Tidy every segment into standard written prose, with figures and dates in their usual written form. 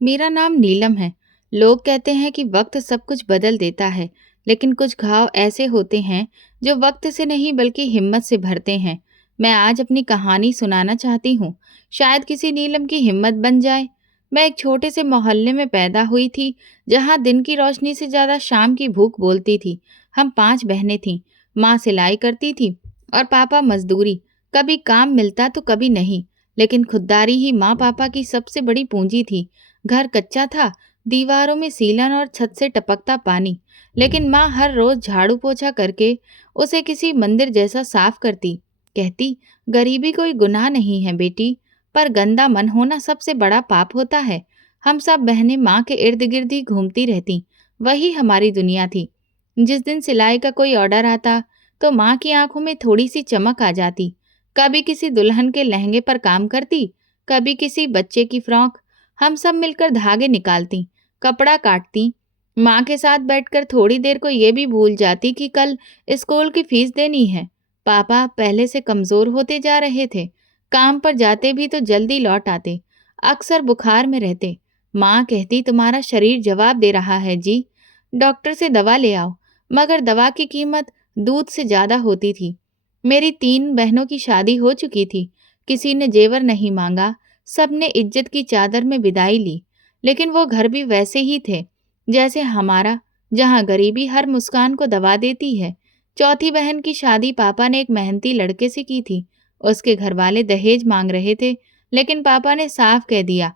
मेरा नाम नीलम है। लोग कहते हैं कि वक्त सब कुछ बदल देता है, लेकिन कुछ घाव ऐसे होते हैं जो वक्त से नहीं बल्कि हिम्मत से भरते हैं। मैं आज अपनी कहानी सुनाना चाहती हूँ। शायद किसी नीलम की हिम्मत बन जाए। मैं एक छोटे से मोहल्ले में पैदा हुई थी, जहाँ दिन की रोशनी से ज्यादा शाम की भूख बोलती थी। हम 5 बहनें थीं। माँ सिलाई करती थी और पापा मजदूरी। कभी काम मिलता तो कभी नहीं, लेकिन खुददारी ही माँ पापा की सबसे बड़ी पूंजी थी। घर कच्चा था, दीवारों में सीलन और छत से टपकता पानी, लेकिन माँ हर रोज झाड़ू पोछा करके उसे किसी मंदिर जैसा साफ करती। कहती, गरीबी कोई गुनाह नहीं है बेटी, पर गंदा मन होना सबसे बड़ा पाप होता है। हम सब बहनें माँ के इर्द गिर्द ही घूमती रहती। वही हमारी दुनिया थी। जिस दिन सिलाई का कोई ऑर्डर आता तो माँ की आंखों में थोड़ी सी चमक आ जाती। कभी किसी दुल्हन के लहंगे पर काम करती, कभी किसी बच्चे की फ्रॉक। हम सब मिलकर धागे निकालती, कपड़ा काटती। माँ के साथ बैठकर थोड़ी देर को ये भी भूल जाती कि कल स्कूल की फीस देनी है। पापा पहले से कमजोर होते जा रहे थे। काम पर जाते भी तो जल्दी लौट आते, अक्सर बुखार में रहते। माँ कहती, तुम्हारा शरीर जवाब दे रहा है जी, डॉक्टर से दवा ले आओ। मगर दवा की कीमत दूध से ज्यादा होती थी। मेरी 3 बहनों की शादी हो चुकी थी। किसी ने जेवर नहीं मांगा, सबने इज्जत की चादर में विदाई ली। लेकिन वो घर भी वैसे ही थे जैसे हमारा, जहाँ गरीबी हर मुस्कान को दबा देती है। चौथी बहन की शादी पापा ने एक मेहनती लड़के से की थी। उसके घर वाले दहेज मांग रहे थे, लेकिन पापा ने साफ कह दिया,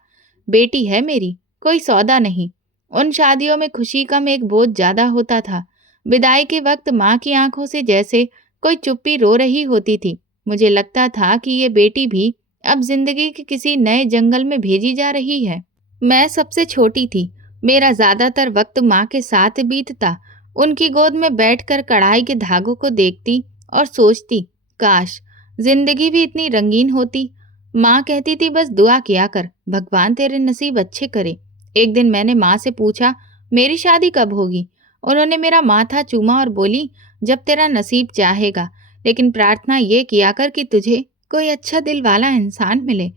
बेटी है मेरी, कोई सौदा नहीं। उन शादियों में खुशी कम, एक बोझ ज्यादा होता था। विदाई के वक्त माँ की आंखों से जैसे कोई चुप्पी रो रही होती थी। मुझे लगता था कि ये बेटी भी अब जिंदगी के किसी नए जंगल में भेजी जा रही है। मैं सबसे छोटी थी। मेरा ज्यादातर वक्त माँ के साथ बीतता। उनकी गोद में बैठकर कढ़ाई के धागों को देखती और सोचती, काश जिंदगी भी इतनी रंगीन होती। माँ कहती थी, बस दुआ किया कर, भगवान तेरे नसीब अच्छे करे। एक दिन मैंने माँ से पूछा, मेरी शादी कब होगी? उन्होंने मेरा माथा चूमा और बोली, जब तेरा नसीब चाहेगा, लेकिन प्रार्थना ये किया कर कि तुझे कोई अच्छा दिल वाला इंसान मिले।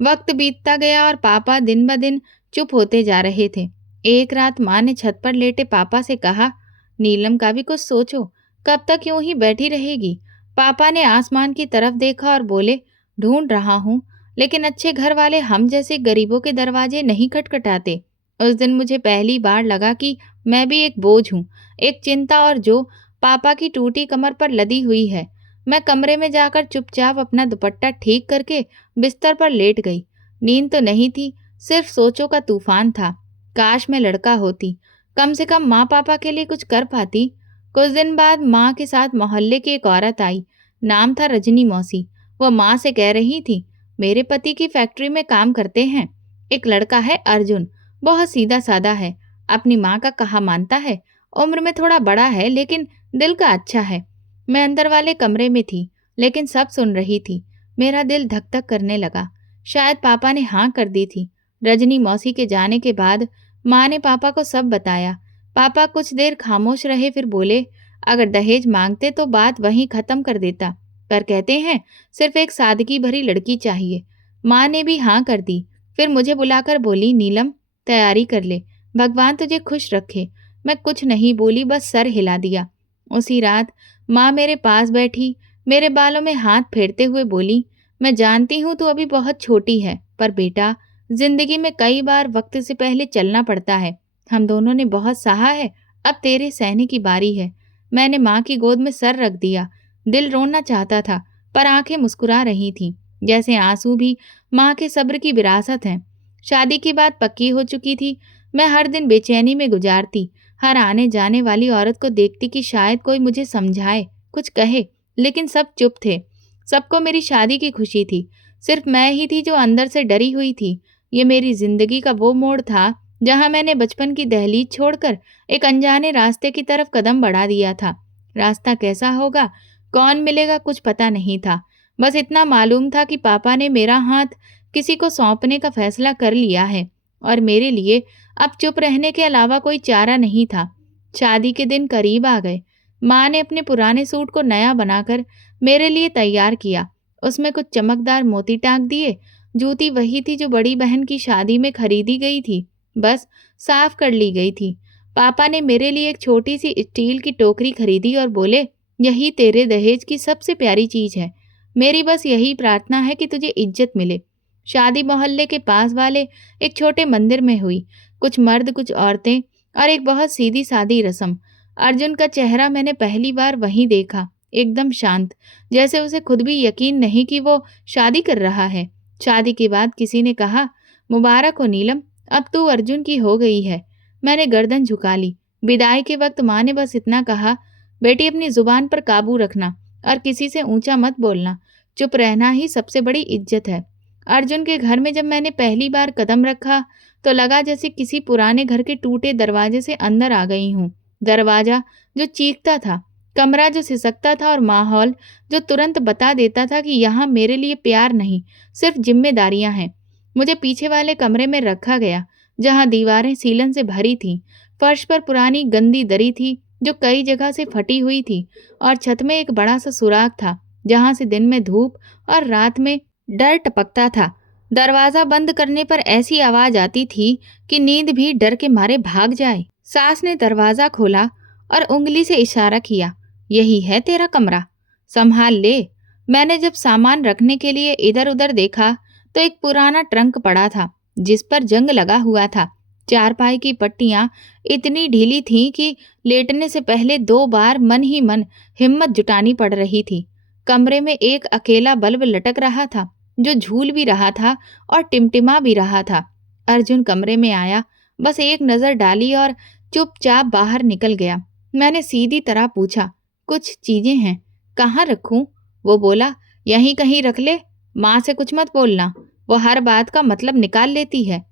वक्त बीतता गया और पापा दिन ब दिन चुप होते जा रहे थे। एक रात माँ ने छत पर लेटे पापा से कहा, नीलम का भी कुछ सोचो, कब तक यूं ही बैठी रहेगी? पापा ने आसमान की तरफ देखा और बोले, ढूंढ रहा हूँ, लेकिन अच्छे घर वाले हम जैसे गरीबों के दरवाजे नहीं खटखटाते। उस दिन मुझे पहली बार लगा कि मैं भी एक बोझ हूँ, एक चिंता, और जो पापा की टूटी कमर पर लदी हुई है। मैं कमरे में जाकर चुपचाप अपना दुपट्टा ठीक करके बिस्तर पर लेट गई। नींद तो नहीं थी, सिर्फ सोचों का तूफान था। काश मैं लड़का होती, कम से कम माँ पापा के लिए कुछ कर पाती। कुछ दिन बाद माँ के साथ मोहल्ले की एक औरत आई। नाम था रजनी मौसी। वो माँ से कह रही थी, मेरे पति की फैक्ट्री में काम करते हैं, एक लड़का है अर्जुन, बहुत सीधा साधा है, अपनी माँ का कहा मानता है, उम्र में थोड़ा बड़ा है लेकिन दिल का अच्छा है। मैं अंदर वाले कमरे में थी, लेकिन सब सुन रही थी। मेरा दिल धक धक करने लगा। शायद पापा ने हाँ कर दी थी। रजनी मौसी के जाने के बाद माँ ने पापा को सब बताया। पापा कुछ देर खामोश रहे, फिर बोले, अगर दहेज मांगते तो बात वहीं खत्म कर देता, पर कहते हैं सिर्फ एक सादगी भरी लड़की चाहिए। माँ ने भी हाँ कर दी। फिर मुझे बुलाकर बोली, नीलम तैयारी कर ले, भगवान तुझे खुश रखे। मैं कुछ नहीं बोली, बस सर हिला दिया। उसी रात माँ मेरे पास बैठी, मेरे बालों में हाथ फेरते हुए बोली, मैं जानती हूँ तू अभी बहुत छोटी है, पर बेटा, जिंदगी में कई बार वक्त से पहले चलना पड़ता है। हम दोनों ने बहुत सहा है, अब तेरे सहने की बारी है। मैंने माँ की गोद में सर रख दिया। दिल रोना चाहता था, पर आंखें मुस्कुरा रही थीं, जैसे आंसू भी माँ के सब्र की विरासत हैं। शादी की बात पक्की हो चुकी थी। मैं हर दिन बेचैनी में गुजारती, हर आने जाने वाली औरत को देखती कि शायद कोई मुझे समझाए, कुछ कहे, लेकिन सब चुप थे। सबको मेरी शादी की खुशी थी, सिर्फ मैं ही थी जो अंदर से डरी हुई थी। ये मेरी जिंदगी का वो मोड़ था जहां मैंने बचपन की दहलीज छोड़कर एक अनजाने रास्ते की तरफ कदम बढ़ा दिया था। रास्ता कैसा होगा, कौन मिलेगा, कुछ पता नहीं था। बस इतना मालूम था कि पापा ने मेरा हाथ किसी को सौंपने का फैसला कर लिया है, और मेरे लिए अब चुप रहने के अलावा कोई चारा नहीं था। शादी के दिन करीब आ गए। माँ ने अपने पुराने सूट को नया बनाकर मेरे लिए तैयार किया। उसमें कुछ चमकदार मोती टाँक दिए, जूती वही थी जो बड़ी बहन की शादी में खरीदी गई थी, बस साफ कर ली गई थी। पापा ने मेरे लिए एक छोटी सी स्टील की टोकरी खरीदी और बोले, यही तेरे दहेज की सबसे प्यारी चीज है। मेरी बस यही प्रार्थना है कि तुझे इज्जत मिले। शादी मोहल्ले के पास वाले एक छोटे मंदिर में हुई। कुछ मर्द, कुछ औरतें और एक बहुत सीधी सादी रस्म। अर्जुन का चेहरा मैंने पहली बार वहीं देखा, एकदम शांत, जैसे उसे खुद भी यकीन नहीं कि वो शादी कर रहा है। शादी के बाद किसी ने कहा, मुबारक हो नीलम, अब तू अर्जुन की हो गई है। मैंने गर्दन झुका ली। विदाई के वक्त माँ ने बस इतना कहा, बेटी अपनी जुबान पर काबू रखना और किसी से ऊंचा मत बोलना, चुप रहना ही सबसे बड़ी इज्जत है। अर्जुन के घर में जब मैंने पहली बार कदम रखा तो लगा जैसे किसी पुराने घर के टूटे दरवाजे से अंदर आ गई हूँ। दरवाजा जो चीखता था, कमरा जो सिसकता था और माहौल जो तुरंत बता देता था कि यहाँ मेरे लिए प्यार नहीं, सिर्फ जिम्मेदारियां हैं। मुझे पीछे वाले कमरे में रखा गया, जहाँ दीवारें सीलन से भरी थीं। फर्श पर पुरानी गंदी दरी थी जो कई जगह से फटी हुई थी और छत में एक बड़ा सा सुराख था, जहाँ से दिन में धूप और रात में डर टपकता था। दरवाजा बंद करने पर ऐसी आवाज आती थी कि नींद भी डर के मारे भाग जाए। सास ने दरवाजा खोला और उंगली से इशारा किया, यही है तेरा कमरा, संभाल ले। मैंने जब सामान रखने के लिए इधर उधर देखा तो एक पुराना ट्रंक पड़ा था जिस पर जंग लगा हुआ था। चारपाई की पट्टियां इतनी ढीली थीं कि लेटने से पहले 2 बार मन ही मन हिम्मत जुटानी पड़ रही थी। कमरे में एक अकेला बल्ब लटक रहा था जो झूल भी रहा था और टिमटिमा भी रहा था। अर्जुन कमरे में आया, बस एक नजर डाली और चुपचाप बाहर निकल गया। मैंने सीधी तरह पूछा, कुछ चीजें हैं, कहाँ रखूं? वो बोला, यहीं कहीं रख ले, माँ से कुछ मत बोलना, वो हर बात का मतलब निकाल लेती है।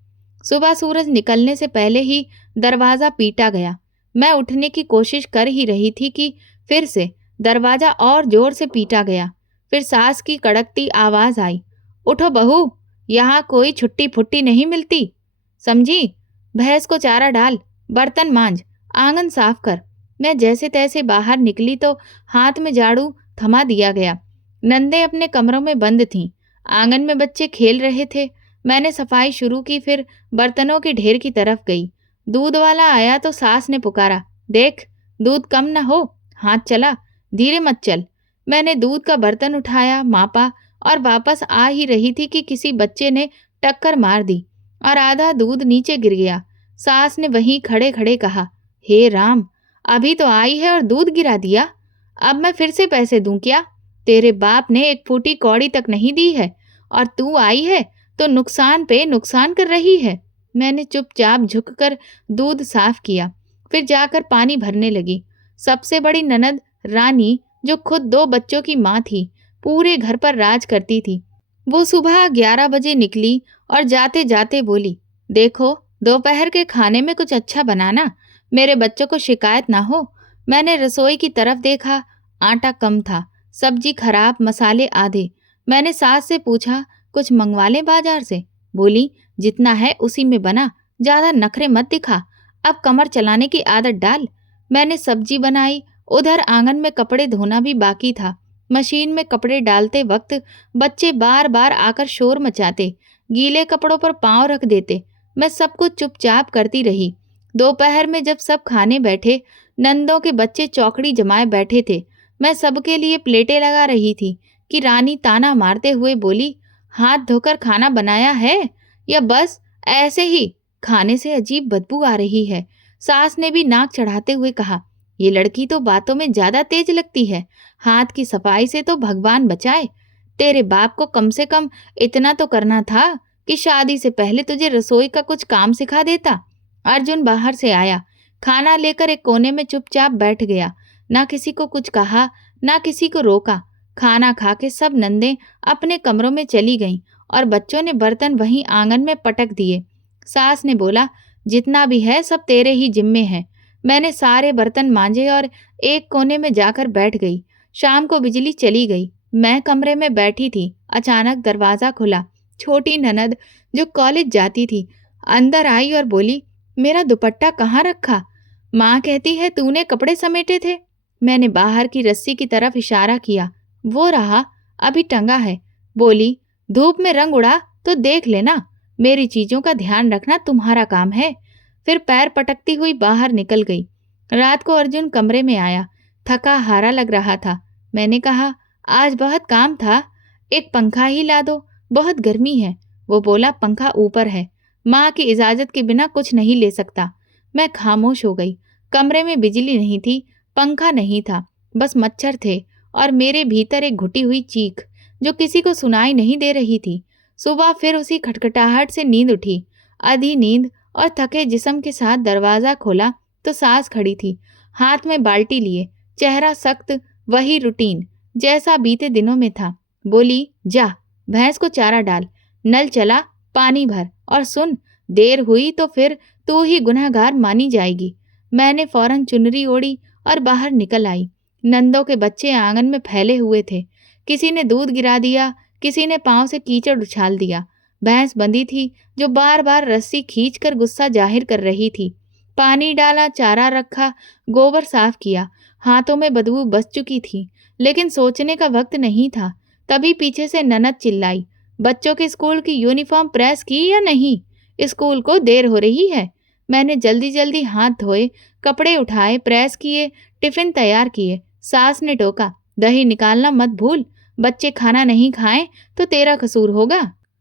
सुबह सूरज निकलने से पहले ही दरवाजा पीटा गया। मैं उठने की कोशिश कर ही रही थी कि फिर से दरवाजा और जोर से पीटा गया। फिर सास की कड़कती आवाज आई, उठो बहू, यहाँ कोई छुट्टी फुट्टी नहीं मिलती, समझी? भैंस को चारा डाल, बर्तन मांज, आंगन साफ कर। मैं जैसे तैसे बाहर निकली तो हाथ में झाड़ू थमा दिया गया। नंदे अपने कमरों में बंद थीं। आंगन में बच्चे खेल रहे थे। मैंने सफाई शुरू की, फिर बर्तनों के ढेर की तरफ गई। दूध वाला आया तो सास ने पुकारा, देख दूध कम न हो, हाथ चला, धीरे मत चल। मैंने दूध का बर्तन उठाया, मापा और वापस आ ही रही थी कि किसी बच्चे ने टक्कर मार दी और आधा दूध नीचे गिर गया। सास ने वहीं खड़े खड़े कहा, हे राम, अभी तो आई है और दूध गिरा दिया। अब मैं फिर से पैसे दूं क्या? तेरे बाप ने एक फूटी कौड़ी तक नहीं दी है और तू आई है तो नुकसान पे नुकसान कर रही है। मैंने चुपचाप झुककर दूध साफ किया, फिर जाकर पानी भरने लगी। सबसे बड़ी ननद रानी, जो खुद 2 बच्चों की माँ थी, पूरे घर पर राज करती थी। वो सुबह 11 बजे निकली और जाते जाते बोली, देखो दोपहर के खाने में कुछ अच्छा बनाना, मेरे बच्चों को शिकायत ना हो। मैंने रसोई की तरफ देखा, आटा कम था, सब्जी खराब, मसाले आधे। मैंने सास से पूछा, कुछ मंगवा लें बाजार से? बोली, जितना है उसी में बना, ज्यादा नखरे मत दिखा, अब कमर चलाने की आदत डाल। मैंने सब्जी बनाई। उधर आंगन में कपड़े धोना भी बाकी था। मशीन में कपड़े डालते वक्त बच्चे बार बार आकर शोर मचाते, गीले कपड़ों पर पांव रख देते। मैं सब कुछ चुपचाप करती रही। दोपहर में जब सब खाने बैठे, नंदों के बच्चे चौकड़ी जमाए बैठे थे। मैं सबके लिए प्लेटें लगा रही थी कि रानी ताना मारते हुए बोली, हाथ धोकर खाना बनाया है या बस ऐसे ही? खाने से अजीब बदबू आ रही है। सास ने भी नाक चढ़ाते हुए कहा, ये लड़की तो बातों में ज्यादा तेज लगती है, हाथ की सफाई से तो भगवान बचाए। तेरे बाप को कम से कम इतना तो करना था कि शादी से पहले तुझे रसोई का कुछ काम सिखा देता। अर्जुन बाहर से आया, खाना लेकर एक कोने में चुपचाप बैठ गया। ना किसी को कुछ कहा, ना किसी को रोका। खाना खा के सब नंदें अपने कमरों में चली गईं और बच्चों ने बर्तन वहीं आंगन में पटक दिए। सास ने बोला, जितना भी है सब तेरे ही जिम्मे है। मैंने सारे बर्तन मांजे और एक कोने में जाकर बैठ गई। शाम को बिजली चली गई। मैं कमरे में बैठी थी। अचानक दरवाजा खुला। छोटी ननद, जो कॉलेज जाती थी, अंदर आई और बोली, मेरा दुपट्टा कहाँ रखा? माँ कहती है तूने कपड़े समेटे थे। मैंने बाहर की रस्सी की तरफ इशारा किया। वो रहा, अभी टंगा है। बोली, धूप में रंग उड़ा तो देख लेना, मेरी चीजों का ध्यान रखना तुम्हारा काम है। फिर पैर पटकती हुई बाहर निकल गई। रात को अर्जुन कमरे में आया, थका हारा लग रहा था। मैंने कहा, आज बहुत काम था, एक पंखा ही ला दो, बहुत गर्मी है। वो बोला, पंखा ऊपर है, माँ की इजाजत के बिना कुछ नहीं ले सकता। मैं खामोश हो गई। कमरे में बिजली नहीं थी, पंखा नहीं था, बस मच्छर थे और मेरे भीतर एक घुटी हुई चीख जो किसी को सुनाई नहीं दे रही थी। सुबह फिर उसी खटखटाहट से नींद उठी। आधी नींद और थके जिस्म के साथ दरवाजा खोला तो सास खड़ी थी, हाथ में बाल्टी लिए, चेहरा सख्त, वही रूटीन जैसा बीते दिनों में था। बोली, जा भैंस को चारा डाल, नल चला, पानी भर, और सुन, देर हुई तो फिर तू ही गुनहगार मानी जाएगी। मैंने फौरन चुनरी ओढ़ी और बाहर निकल आई। नंदों के बच्चे आंगन में फैले हुए थे। किसी ने दूध गिरा दिया, किसी ने पांव से कीचड़ उछाल दिया। भैंस बंधी थी जो बार बार रस्सी खींचकर गुस्सा जाहिर कर रही थी। पानी डाला, चारा रखा, गोबर साफ किया। हाथों में बदबू बस चुकी थी, लेकिन सोचने का वक्त नहीं था। तभी पीछे से ननद चिल्लाई, बच्चों के स्कूल की यूनिफॉर्म प्रेस की या नहीं? स्कूल को देर हो रही है। मैंने जल्दी जल्दी हाथ धोए, कपड़े उठाए, प्रेस किए, टिफिन तैयार किए। सास ने टोका, दही निकालना मत भूल, बच्चे खाना नहीं खाएं तो तेरा कसूर होगा।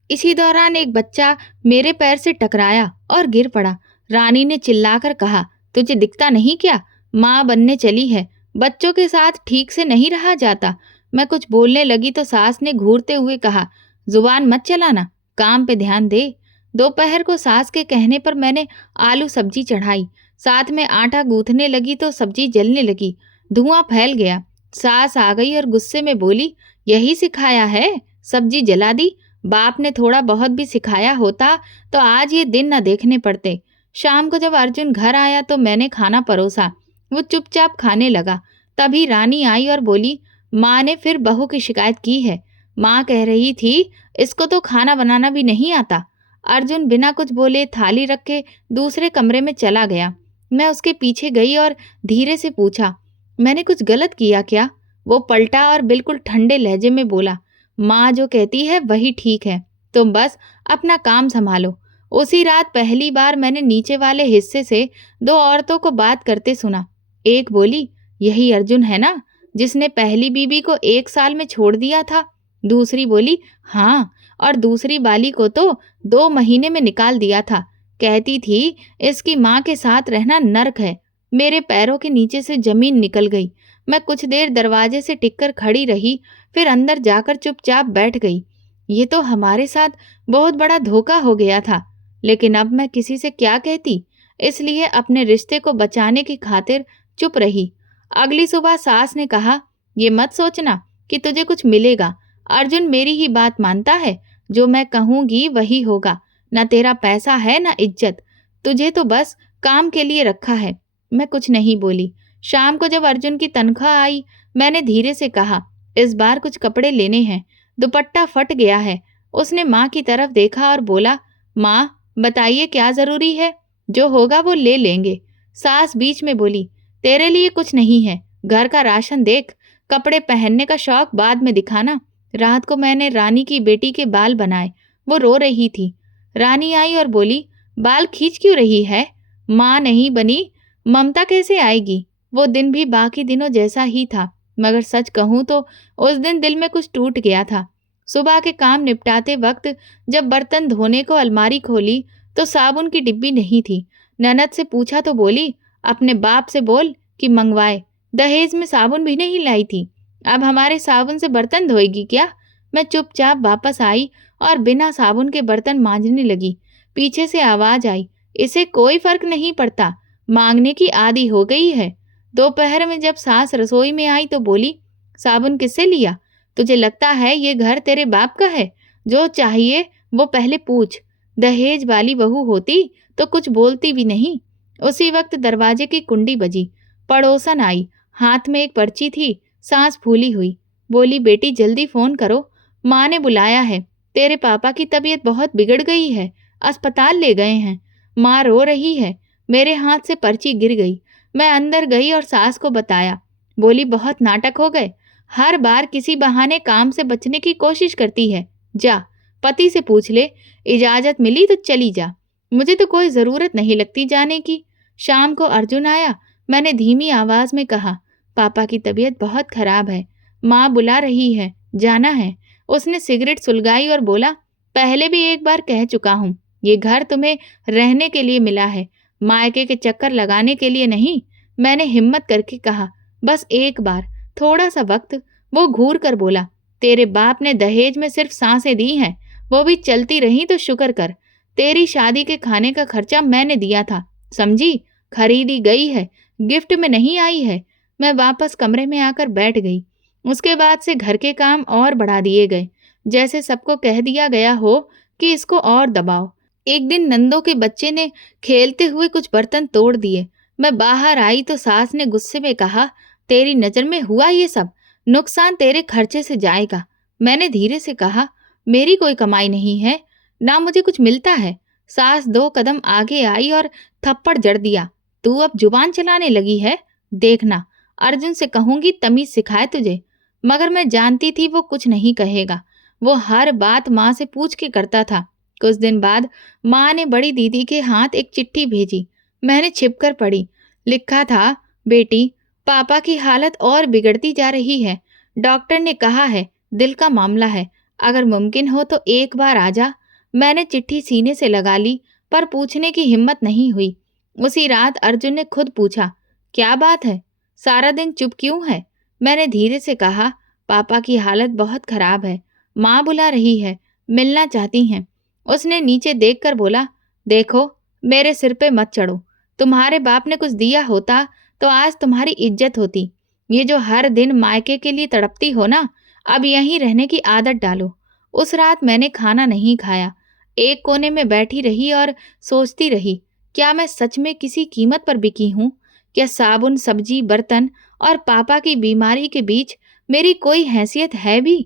इसी दौरान एक बच्चा मेरे पैर से टकराया और गिर पड़ा। रानी ने चिल्लाकर कहा, तुझे दिखता नहीं क्या? माँ बनने चली है, बच्चों के साथ ठीक से नहीं रहा जाता। मैं कुछ बोलने लगी तो सास ने घूरते हुए कहा, जुबान मत चलाना, काम पे ध्यान दे। दोपहर को सास के कहने पर मैंने आलू सब्जी चढ़ाई, साथ में आटा गूंथने लगी तो सब्जी जलने लगी, धुआं फैल गया। सास आ गई और गुस्से में बोली, यही सिखाया है, सब्जी जला दी। बाप ने थोड़ा बहुत भी सिखाया होता तो आज ये दिन न देखने पड़ते। शाम को जब अर्जुन घर आया तो मैंने खाना परोसा। वो चुपचाप खाने लगा। तभी रानी आई और बोली, माँ ने फिर बहू की शिकायत की है। माँ कह रही थी, इसको तो खाना बनाना भी नहीं आता। अर्जुन बिना कुछ बोले थाली रख के दूसरे कमरे में चला गया। मैं उसके पीछे गई और धीरे से पूछा, मैंने कुछ गलत किया क्या? वो पलटा और बिल्कुल ठंडे लहजे में बोला, माँ जो कहती है वही ठीक है, तुम बस अपना काम संभालो। उसी रात पहली बार मैंने नीचे वाले हिस्से से दो औरतों को बात करते सुना। एक बोली, यही अर्जुन है ना, जिसने पहली बीबी को 1 साल में छोड़ दिया था? दूसरी बोली, हाँ, और दूसरी बाली को तो 2 महीने में निकाल दिया था। कहती थी इसकी माँ के साथ रहना नर्क है। मेरे पैरों के नीचे से जमीन निकल गई। मैं कुछ देर दरवाजे से टिककर खड़ी रही, फिर अंदर जाकर चुपचाप बैठ गई। ये तो हमारे साथ बहुत बड़ा धोखा हो गया था, लेकिन अब मैं किसी से क्या कहती, इसलिए अपने रिश्ते को बचाने की खातिर चुप रही। अगली सुबह सास ने कहा, ये मत सोचना कि तुझे कुछ मिलेगा। अर्जुन मेरी ही बात मानता है, जो मैं कहूँगी वही होगा। न तेरा पैसा है न इज्जत, तुझे तो बस काम के लिए रखा है। मैं कुछ नहीं बोली। शाम को जब अर्जुन की तनख्वाह आई, मैंने धीरे से कहा, इस बार कुछ कपड़े लेने हैं, दुपट्टा फट गया है। उसने माँ की तरफ देखा और बोला, माँ बताइए क्या जरूरी है, जो होगा वो ले लेंगे। सास बीच में बोली, तेरे लिए कुछ नहीं है, घर का राशन देख, कपड़े पहनने का शौक बाद में दिखाना। रात को मैंने रानी की बेटी के बाल बनाए, वो रो रही थी। रानी आई और बोली, बाल खींच क्यों रही है? माँ नहीं बनी, ममता कैसे आएगी? वो दिन भी बाकी दिनों जैसा ही था, मगर सच कहूँ तो उस दिन दिल में कुछ टूट गया था। सुबह के काम निपटाते वक्त जब बर्तन धोने को अलमारी खोली तो साबुन की डिब्बी नहीं थी। ननद से पूछा तो बोली, अपने बाप से बोल कि मंगवाए, दहेज में साबुन भी नहीं लाई थी, अब हमारे साबुन से बर्तन धोएगी क्या? मैं चुपचाप वापस आई और बिना साबुन के बर्तन मांजने लगी। पीछे से आवाज आई, इसे कोई फर्क नहीं पड़ता, मांगने की आदी हो गई है। दोपहर में जब सास रसोई में आई तो बोली, साबुन किससे लिया? तुझे लगता है ये घर तेरे बाप का है? जो चाहिए वो पहले पूछ। दहेज वाली बहू होती तो कुछ बोलती भी नहीं। उसी वक्त दरवाजे की कुंडी बजी। पड़ोसन आई, हाथ में एक पर्ची थी, सांस फूली हुई। बोली, बेटी जल्दी फोन करो, माँ ने बुलाया है, तेरे पापा की तबीयत बहुत बिगड़ गई है, अस्पताल ले गए हैं। माँ रो रही है। मेरे हाथ से पर्ची गिर गई। मैं अंदर गई और सास को बताया। बोली, बहुत नाटक हो गए, हर बार किसी बहाने काम से बचने की कोशिश करती है, जा पति से पूछ ले, इजाज़त मिली तो चली जा। मुझे तो कोई ज़रूरत नहीं लगती जाने की। शाम को अर्जुन आया। मैंने धीमी आवाज़ में कहा, पापा की तबीयत बहुत खराब है। माँ बुला रही है, जाना है। उसने सिगरेट सुलगाई और बोला, पहले भी एक बार कह चुका हूँ, ये घर तुम्हें रहने के लिए मिला है, मायके के चक्कर लगाने के लिए नहीं। मैंने हिम्मत करके कहा, बस एक बार, थोड़ा सा वक्त। वो घूर कर बोला, तेरे बाप ने दहेज में सिर्फ सांसें दी हैं, वो भी चलती रही तो शुक्र कर। तेरी शादी के खाने का खर्चा मैंने दिया था, समझी? खरीदी गई है, गिफ्ट में नहीं आई है। मैं वापस कमरे में आकर बैठ गई। उसके बाद से घर के काम और बढ़ा दिए गए, जैसे सबको कह दिया गया हो कि इसको और दबाओ। एक दिन नंदों के बच्चे ने खेलते हुए कुछ बर्तन तोड़ दिए। मैं बाहर आई तो सास ने गुस्से में कहा, तेरी नज़र में हुआ ये सब, नुकसान तेरे खर्चे से जाएगा। मैंने धीरे से कहा, मेरी कोई कमाई नहीं है, ना मुझे कुछ मिलता है। सास 2 कदम आगे आई और थप्पड़ जड़ दिया, तू अब जुबान चलाने लगी है, देखना अर्जुन से कहूंगी तमीज सिखाए तुझे। मगर मैं जानती थी वो कुछ नहीं कहेगा। वो हर बात माँ से पूछ के करता था। कुछ दिन बाद माँ ने बड़ी दीदी के हाथ एक चिट्ठी भेजी। मैंने छिपकर पढ़ी। लिखा था, बेटी, पापा की हालत और बिगड़ती जा रही है। डॉक्टर ने कहा है दिल का मामला है, अगर मुमकिन हो तो एक बार आ जा। मैंने चिट्ठी सीने से लगा ली, पर पूछने की हिम्मत नहीं हुई। उसी रात अर्जुन ने खुद पूछा, क्या बात है, सारा दिन चुप क्यों है? मैंने धीरे से कहा, पापा की हालत बहुत खराब है, माँ बुला रही है, मिलना चाहती हैं। उसने नीचे देखकर बोला, देखो, मेरे सिर पे मत चढ़ो। तुम्हारे बाप ने कुछ दिया होता तो आज तुम्हारी इज्जत होती। ये जो हर दिन मायके के लिए तड़पती हो ना, अब यहीं रहने की आदत डालो। उस रात मैंने खाना नहीं खाया। एक कोने में बैठी रही और सोचती रही, क्या मैं सच में किसी कीमत पर बिकी हूँ? क्या साबुन, सब्जी, बर्तन और पापा की बीमारी के बीच मेरी कोई हैसियत है भी?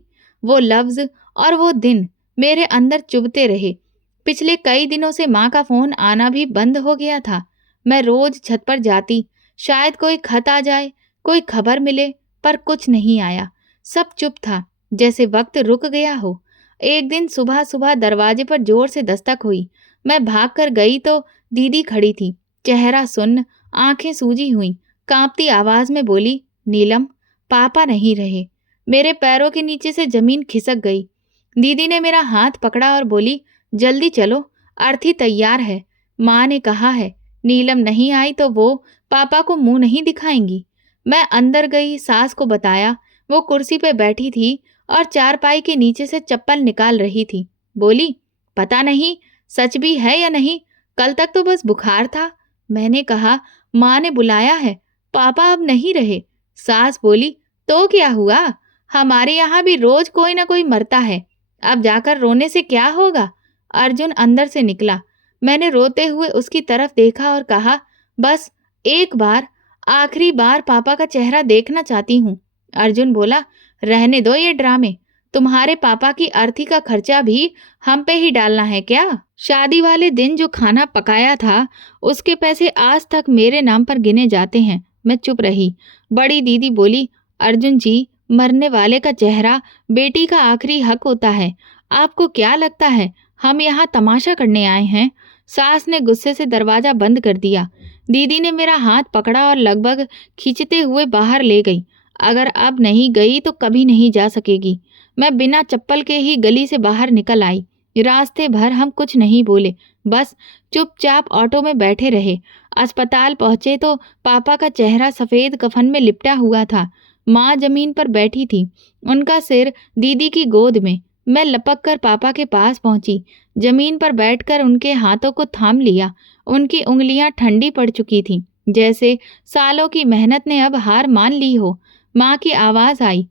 वो लफ्ज और वो दिन मेरे अंदर चुभते रहे। पिछले कई दिनों से माँ का फोन आना भी बंद हो गया था। मैं रोज छत पर जाती, शायद कोई खत आ जाए, कोई खबर मिले, पर कुछ नहीं आया। सब चुप था, जैसे वक्त रुक गया हो। एक दिन सुबह सुबह दरवाजे पर जोर से दस्तक हुई। मैं भागकर गई तो दीदी खड़ी थी, चेहरा सुन्न, आंखें सूजी हुई, कांपती आवाज में बोली, नीलम, पापा नहीं रहे। मेरे पैरों के नीचे से जमीन खिसक गई। दीदी ने मेरा हाथ पकड़ा और बोली, जल्दी चलो, अर्थी तैयार है। माँ ने कहा है, नीलम नहीं आई तो वो पापा को मुंह नहीं दिखाएंगी। मैं अंदर गई, सास को बताया। वो कुर्सी पे बैठी थी और चारपाई के नीचे से चप्पल निकाल रही थी। बोली, पता नहीं सच भी है या नहीं, कल तक तो बस बुखार था। मैंने कहा, माँ ने बुलाया है, पापा अब नहीं रहे। सास बोली, तो क्या हुआ, हमारे यहाँ भी रोज कोई ना कोई मरता है, अब जाकर रोने से क्या होगा? अर्जुन अंदर से निकला। मैंने रोते हुए उसकी तरफ देखा और कहा, बस एक बार, आखिरी बार पापा का चेहरा देखना चाहती हूँ। अर्जुन बोला, रहने दो ये ड्रामे, तुम्हारे पापा की अर्थी का खर्चा भी हम पे ही डालना है क्या? शादी वाले दिन जो खाना पकाया था, उसके पैसे आज तक मेरे नाम पर गिने जाते हैं। मैं चुप रही। बड़ी दीदी बोली, अर्जुन जी, मरने वाले का चेहरा बेटी का आखिरी हक होता है। आपको क्या लगता है हम यहाँ तमाशा करने आए हैं? सास ने गुस्से से दरवाजा बंद कर दिया। दीदी ने मेरा हाथ पकड़ा और लगभग खींचते हुए बाहर ले गई। अगर अब नहीं गई तो कभी नहीं जा सकेगी। मैं बिना चप्पल के ही गली से बाहर निकल आई। रास्ते भर हम कुछ नहीं बोले, बस चुपचाप ऑटो में बैठे रहे। अस्पताल पहुंचे तो पापा का चेहरा सफेद कफन में लिपटा हुआ था। माँ जमीन पर बैठी थी, उनका सिर दीदी की गोद में। मैं लपक कर पापा के पास पहुंची। जमीन पर बैठकर उनके हाथों को थाम लिया। उनकी उंगलियां ठंडी पड़ चुकी थीं, जैसे सालों की मेहनत ने अब हार मान ली हो। माँ की आवाज आई,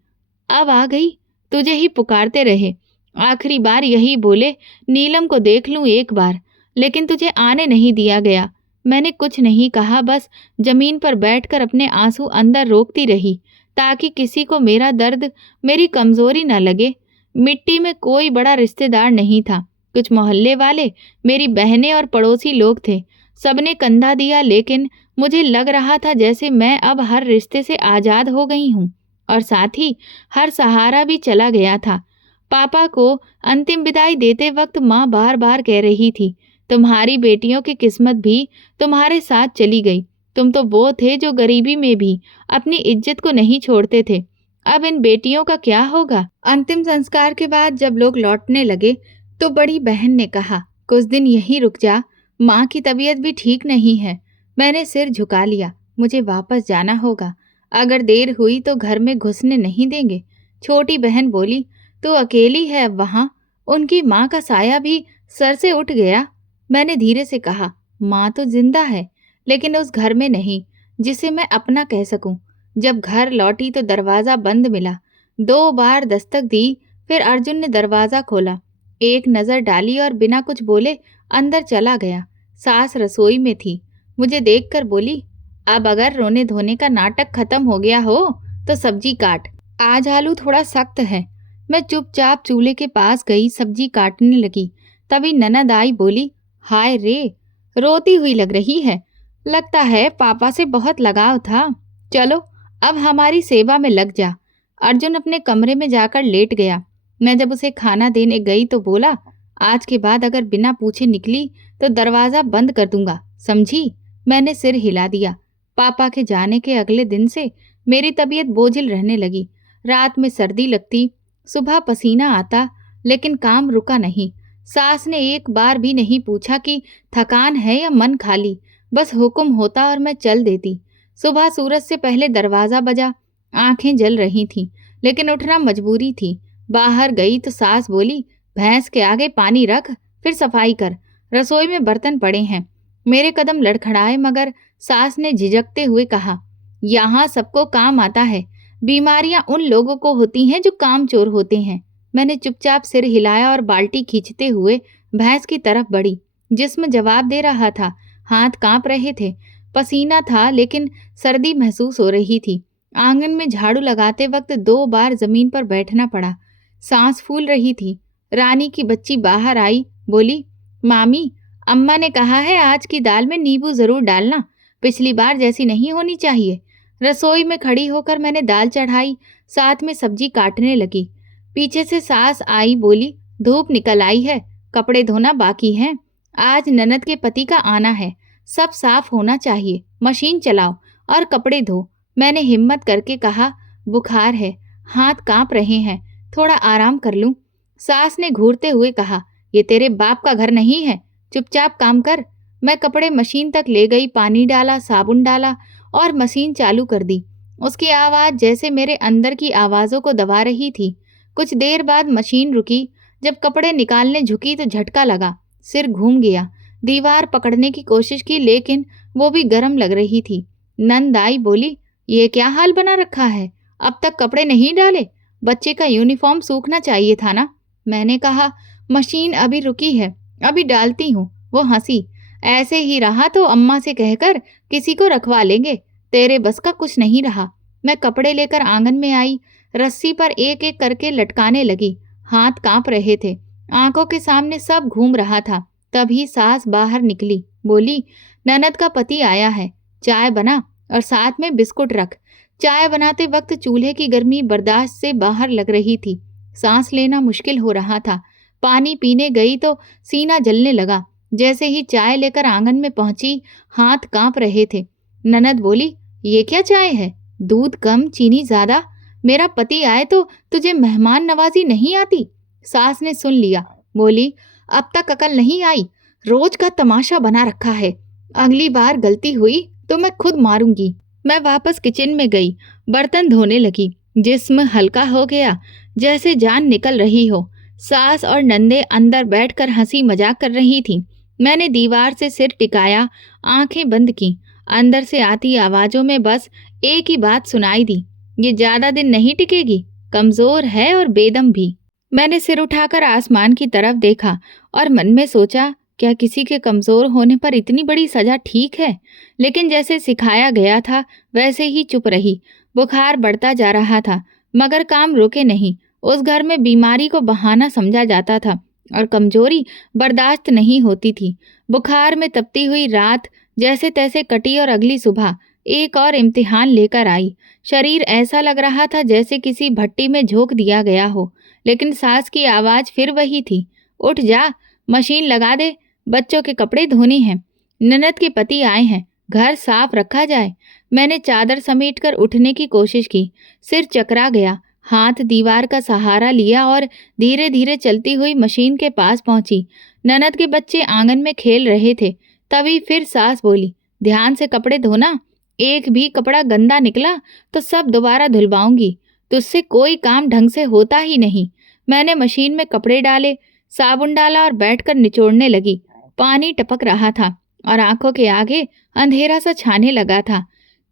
अब आ गई, तुझे ही पुकारते रहे। आखिरी बार यही बोले, नीलम को देख लूं एक बार, लेकिन तुझे आने नहीं दिया गया। मैंने कुछ नहीं कहा, बस जमीन पर बैठकर अपने आंसू अंदर रोकती रही, ताकि किसी को मेरा दर्द, मेरी कमजोरी न लगे। मिट्टी में कोई बड़ा रिश्तेदार नहीं था। कुछ मोहल्ले वाले, मेरी बहनें और पड़ोसी लोग थे। सबने कंधा दिया, लेकिन मुझे लग रहा था जैसे मैं अब हर रिश्ते से आज़ाद हो गई हूँ, और साथ ही हर सहारा भी चला गया था। पापा को अंतिम विदाई देते वक्त माँ बार बार कह रही थी, तुम्हारी बेटियों की किस्मत भी तुम्हारे साथ चली गई। तुम तो वो थे जो गरीबी में भी अपनी इज्जत को नहीं छोड़ते थे। अब इन बेटियों का क्या होगा? अंतिम संस्कार के बाद जब लोग लौटने लगे तो बड़ी बहन ने कहा, कुछ दिन यहीं रुक जा, माँ की तबीयत भी ठीक नहीं है। मैंने सिर झुका लिया। मुझे वापस जाना होगा। अगर देर हुई तो घर में घुसने नहीं देंगे। छोटी बहन बोली, तू अकेली है अब वहाँ? उनकी माँ का साया भी सर से उठ गया। मैंने धीरे से कहा, माँ तो जिंदा है, लेकिन उस घर में नहीं जिसे मैं अपना कह सकूं। जब घर लौटी तो दरवाज़ा बंद मिला। 2 बार दस्तक दी, फिर अर्जुन ने दरवाज़ा खोला। एक नज़र डाली और बिना कुछ बोले अंदर चला गया। सास रसोई में थी। मुझे देखकर बोली, अब अगर रोने धोने का नाटक खत्म हो गया हो तो सब्जी काट, आज आलू थोड़ा सख्त है। मैं चुपचाप चूल्हे के पास गई, सब्जी काटने लगी। तभी ननद आई, बोली, हाय रे, रोती हुई लग रही है। लगता है पापा से बहुत लगाव था। चलो अब हमारी सेवा में लग जा। अर्जुन अपने कमरे में जाकर लेट गया। मैं जब उसे खाना देने गई तो बोला, आज के बाद अगर बिना पूछे निकली तो दरवाज़ा बंद कर दूंगा, समझी? मैंने सिर हिला दिया। पापा के जाने के अगले दिन से मेरी तबीयत बोझिल रहने लगी। रात में सर्दी लगती, सुबह पसीना आता, लेकिन काम रुका नहीं। सास ने एक बार भी नहीं पूछा कि थकान है या मन खाली। बस हुक्म होता और मैं चल देती। सुबह सूरज से पहले दरवाज़ा बजा। आंखें जल रही थीं, लेकिन उठना मजबूरी थी। बाहर गई तो सास बोली, भैंस के आगे पानी रख, फिर सफाई कर, रसोई में बर्तन पड़े हैं। मेरे कदम लड़खड़ाए, मगर सास ने झिझकते हुए कहा, यहाँ सबको काम आता है। बीमारियां उन लोगों को होती हैं जो कामचोर होते हैं। मैंने चुपचाप सिर हिलाया और बाल्टी खींचते हुए भैंस की तरफ बढ़ी। जिस्म जवाब दे रहा था, हाथ कांप रहे थे। पसीना था, लेकिन सर्दी महसूस हो रही थी। आंगन में झाड़ू लगाते वक्त 2 बार जमीन पर बैठना पड़ा। सांस फूल रही थी। रानी की बच्ची बाहर आई, बोली, मामी, अम्मा ने कहा है आज की दाल में नींबू जरूर डालना, पिछली बार जैसी नहीं होनी चाहिए। रसोई में खड़ी होकर मैंने दाल चढ़ाई, साथ में सब्जी काटने लगी। पीछे से सास आई, बोली, धूप निकल आई है, कपड़े धोना बाकी है। आज ननद के पति का आना है, सब साफ होना चाहिए। मशीन चलाओ और कपड़े धो। मैंने हिम्मत करके कहा, बुखार है, हाथ कांप रहे हैं, थोड़ा आराम कर लूं। सास ने घूरते हुए कहा, ये तेरे बाप का घर नहीं है, चुपचाप काम कर। मैं कपड़े मशीन तक ले गई, पानी डाला, साबुन डाला और मशीन चालू कर दी। उसकी आवाज़ जैसे मेरे अंदर की आवाज़ों को दबा रही थी। कुछ देर बाद मशीन रुकी। जब कपड़े निकालने झुकी तो झटका लगा, सिर घूम गया। दीवार पकड़ने की कोशिश की, लेकिन वो भी गर्म लग रही थी। नंद आई, बोली, ये क्या हाल बना रखा है, अब तक कपड़े नहीं डाले? बच्चे का यूनिफॉर्म सूखना चाहिए था ना। मैंने कहा, मशीन अभी रुकी है, अभी डालती हूँ। वो हंसी, ऐसे ही रहा तो अम्मा से कहकर किसी को रखवा लेंगे, तेरे बस का कुछ नहीं रहा। मैं कपड़े लेकर आंगन में आई, रस्सी पर एक एक करके लटकाने लगी। हाथ कांप रहे थे, आंखों के सामने सब घूम रहा था। तभी सास बाहर निकली, बोली, ननद का पति आया है, चाय बना और साथ में बिस्कुट रख। चाय बनाते वक्त चूल्हे की गर्मी बर्दाश्त से बाहर लग रही थी। सांस लेना मुश्किल हो रहा था। पानी पीने गई तो सीना जलने लगा। जैसे ही चाय लेकर आंगन में पहुंची, हाथ कांप रहे थे। ननद बोली, ये क्या चाय है, दूध कम, चीनी ज्यादा। मेरा पति आए तो तुझे मेहमान नवाजी नहीं आती? सास ने सुन लिया, बोली, अब तक अकल नहीं आई, रोज का तमाशा बना रखा है। अगली बार गलती हुई तो मैं खुद मारूंगी। मैं वापस किचन में गई, बर्तन धोने लगी। जिस्म हल्का हो गया, जैसे जान निकल रही हो। सास और नंदे अंदर बैठकर हंसी मजाक कर रही थीं। मैंने दीवार से सिर टिकाया, आंखें बंद की। अंदर से आती आवाजों में बस एक ही बात सुनाई दी, ये ज्यादा दिन नहीं टिकेगी, कमजोर है और बेदम भी। मैंने सिर उठाकर आसमान की तरफ देखा और मन में सोचा, क्या किसी के कमजोर होने पर इतनी बड़ी सजा ठीक है? लेकिन जैसे सिखाया गया था वैसे ही चुप रही। बुखार बढ़ता जा रहा था, मगर काम रुके नहीं। उस घर में बीमारी को बहाना समझा जाता था और कमजोरी बर्दाश्त नहीं होती थी। बुखार में तपती हुई रात जैसे तैसे कटी और अगली सुबह एक और इम्तिहान लेकर आई। शरीर ऐसा लग रहा था जैसे किसी भट्टी में झोंक दिया गया हो। लेकिन सास की आवाज़ फिर वही थी, उठ जा, मशीन लगा दे, बच्चों के कपड़े धोने हैं, ननद के पति आए हैं, घर साफ रखा जाए। मैंने चादर समेटकर उठने की कोशिश की, सिर चकरा गया, हाथ दीवार का सहारा लिया और धीरे धीरे चलती हुई मशीन के पास पहुंची। ननद के बच्चे आंगन में खेल रहे थे। तभी फिर सास बोली, ध्यान से कपड़े धोना, एक भी कपड़ा गंदा निकला तो सब दोबारा धुलवाऊंगी, तुझसे कोई काम ढंग से होता ही नहीं। मैंने मशीन में कपड़े डाले, साबुन डाला और बैठकर निचोड़ने लगी। पानी टपक रहा था और आंखों के आगे अंधेरा सा छाने लगा था।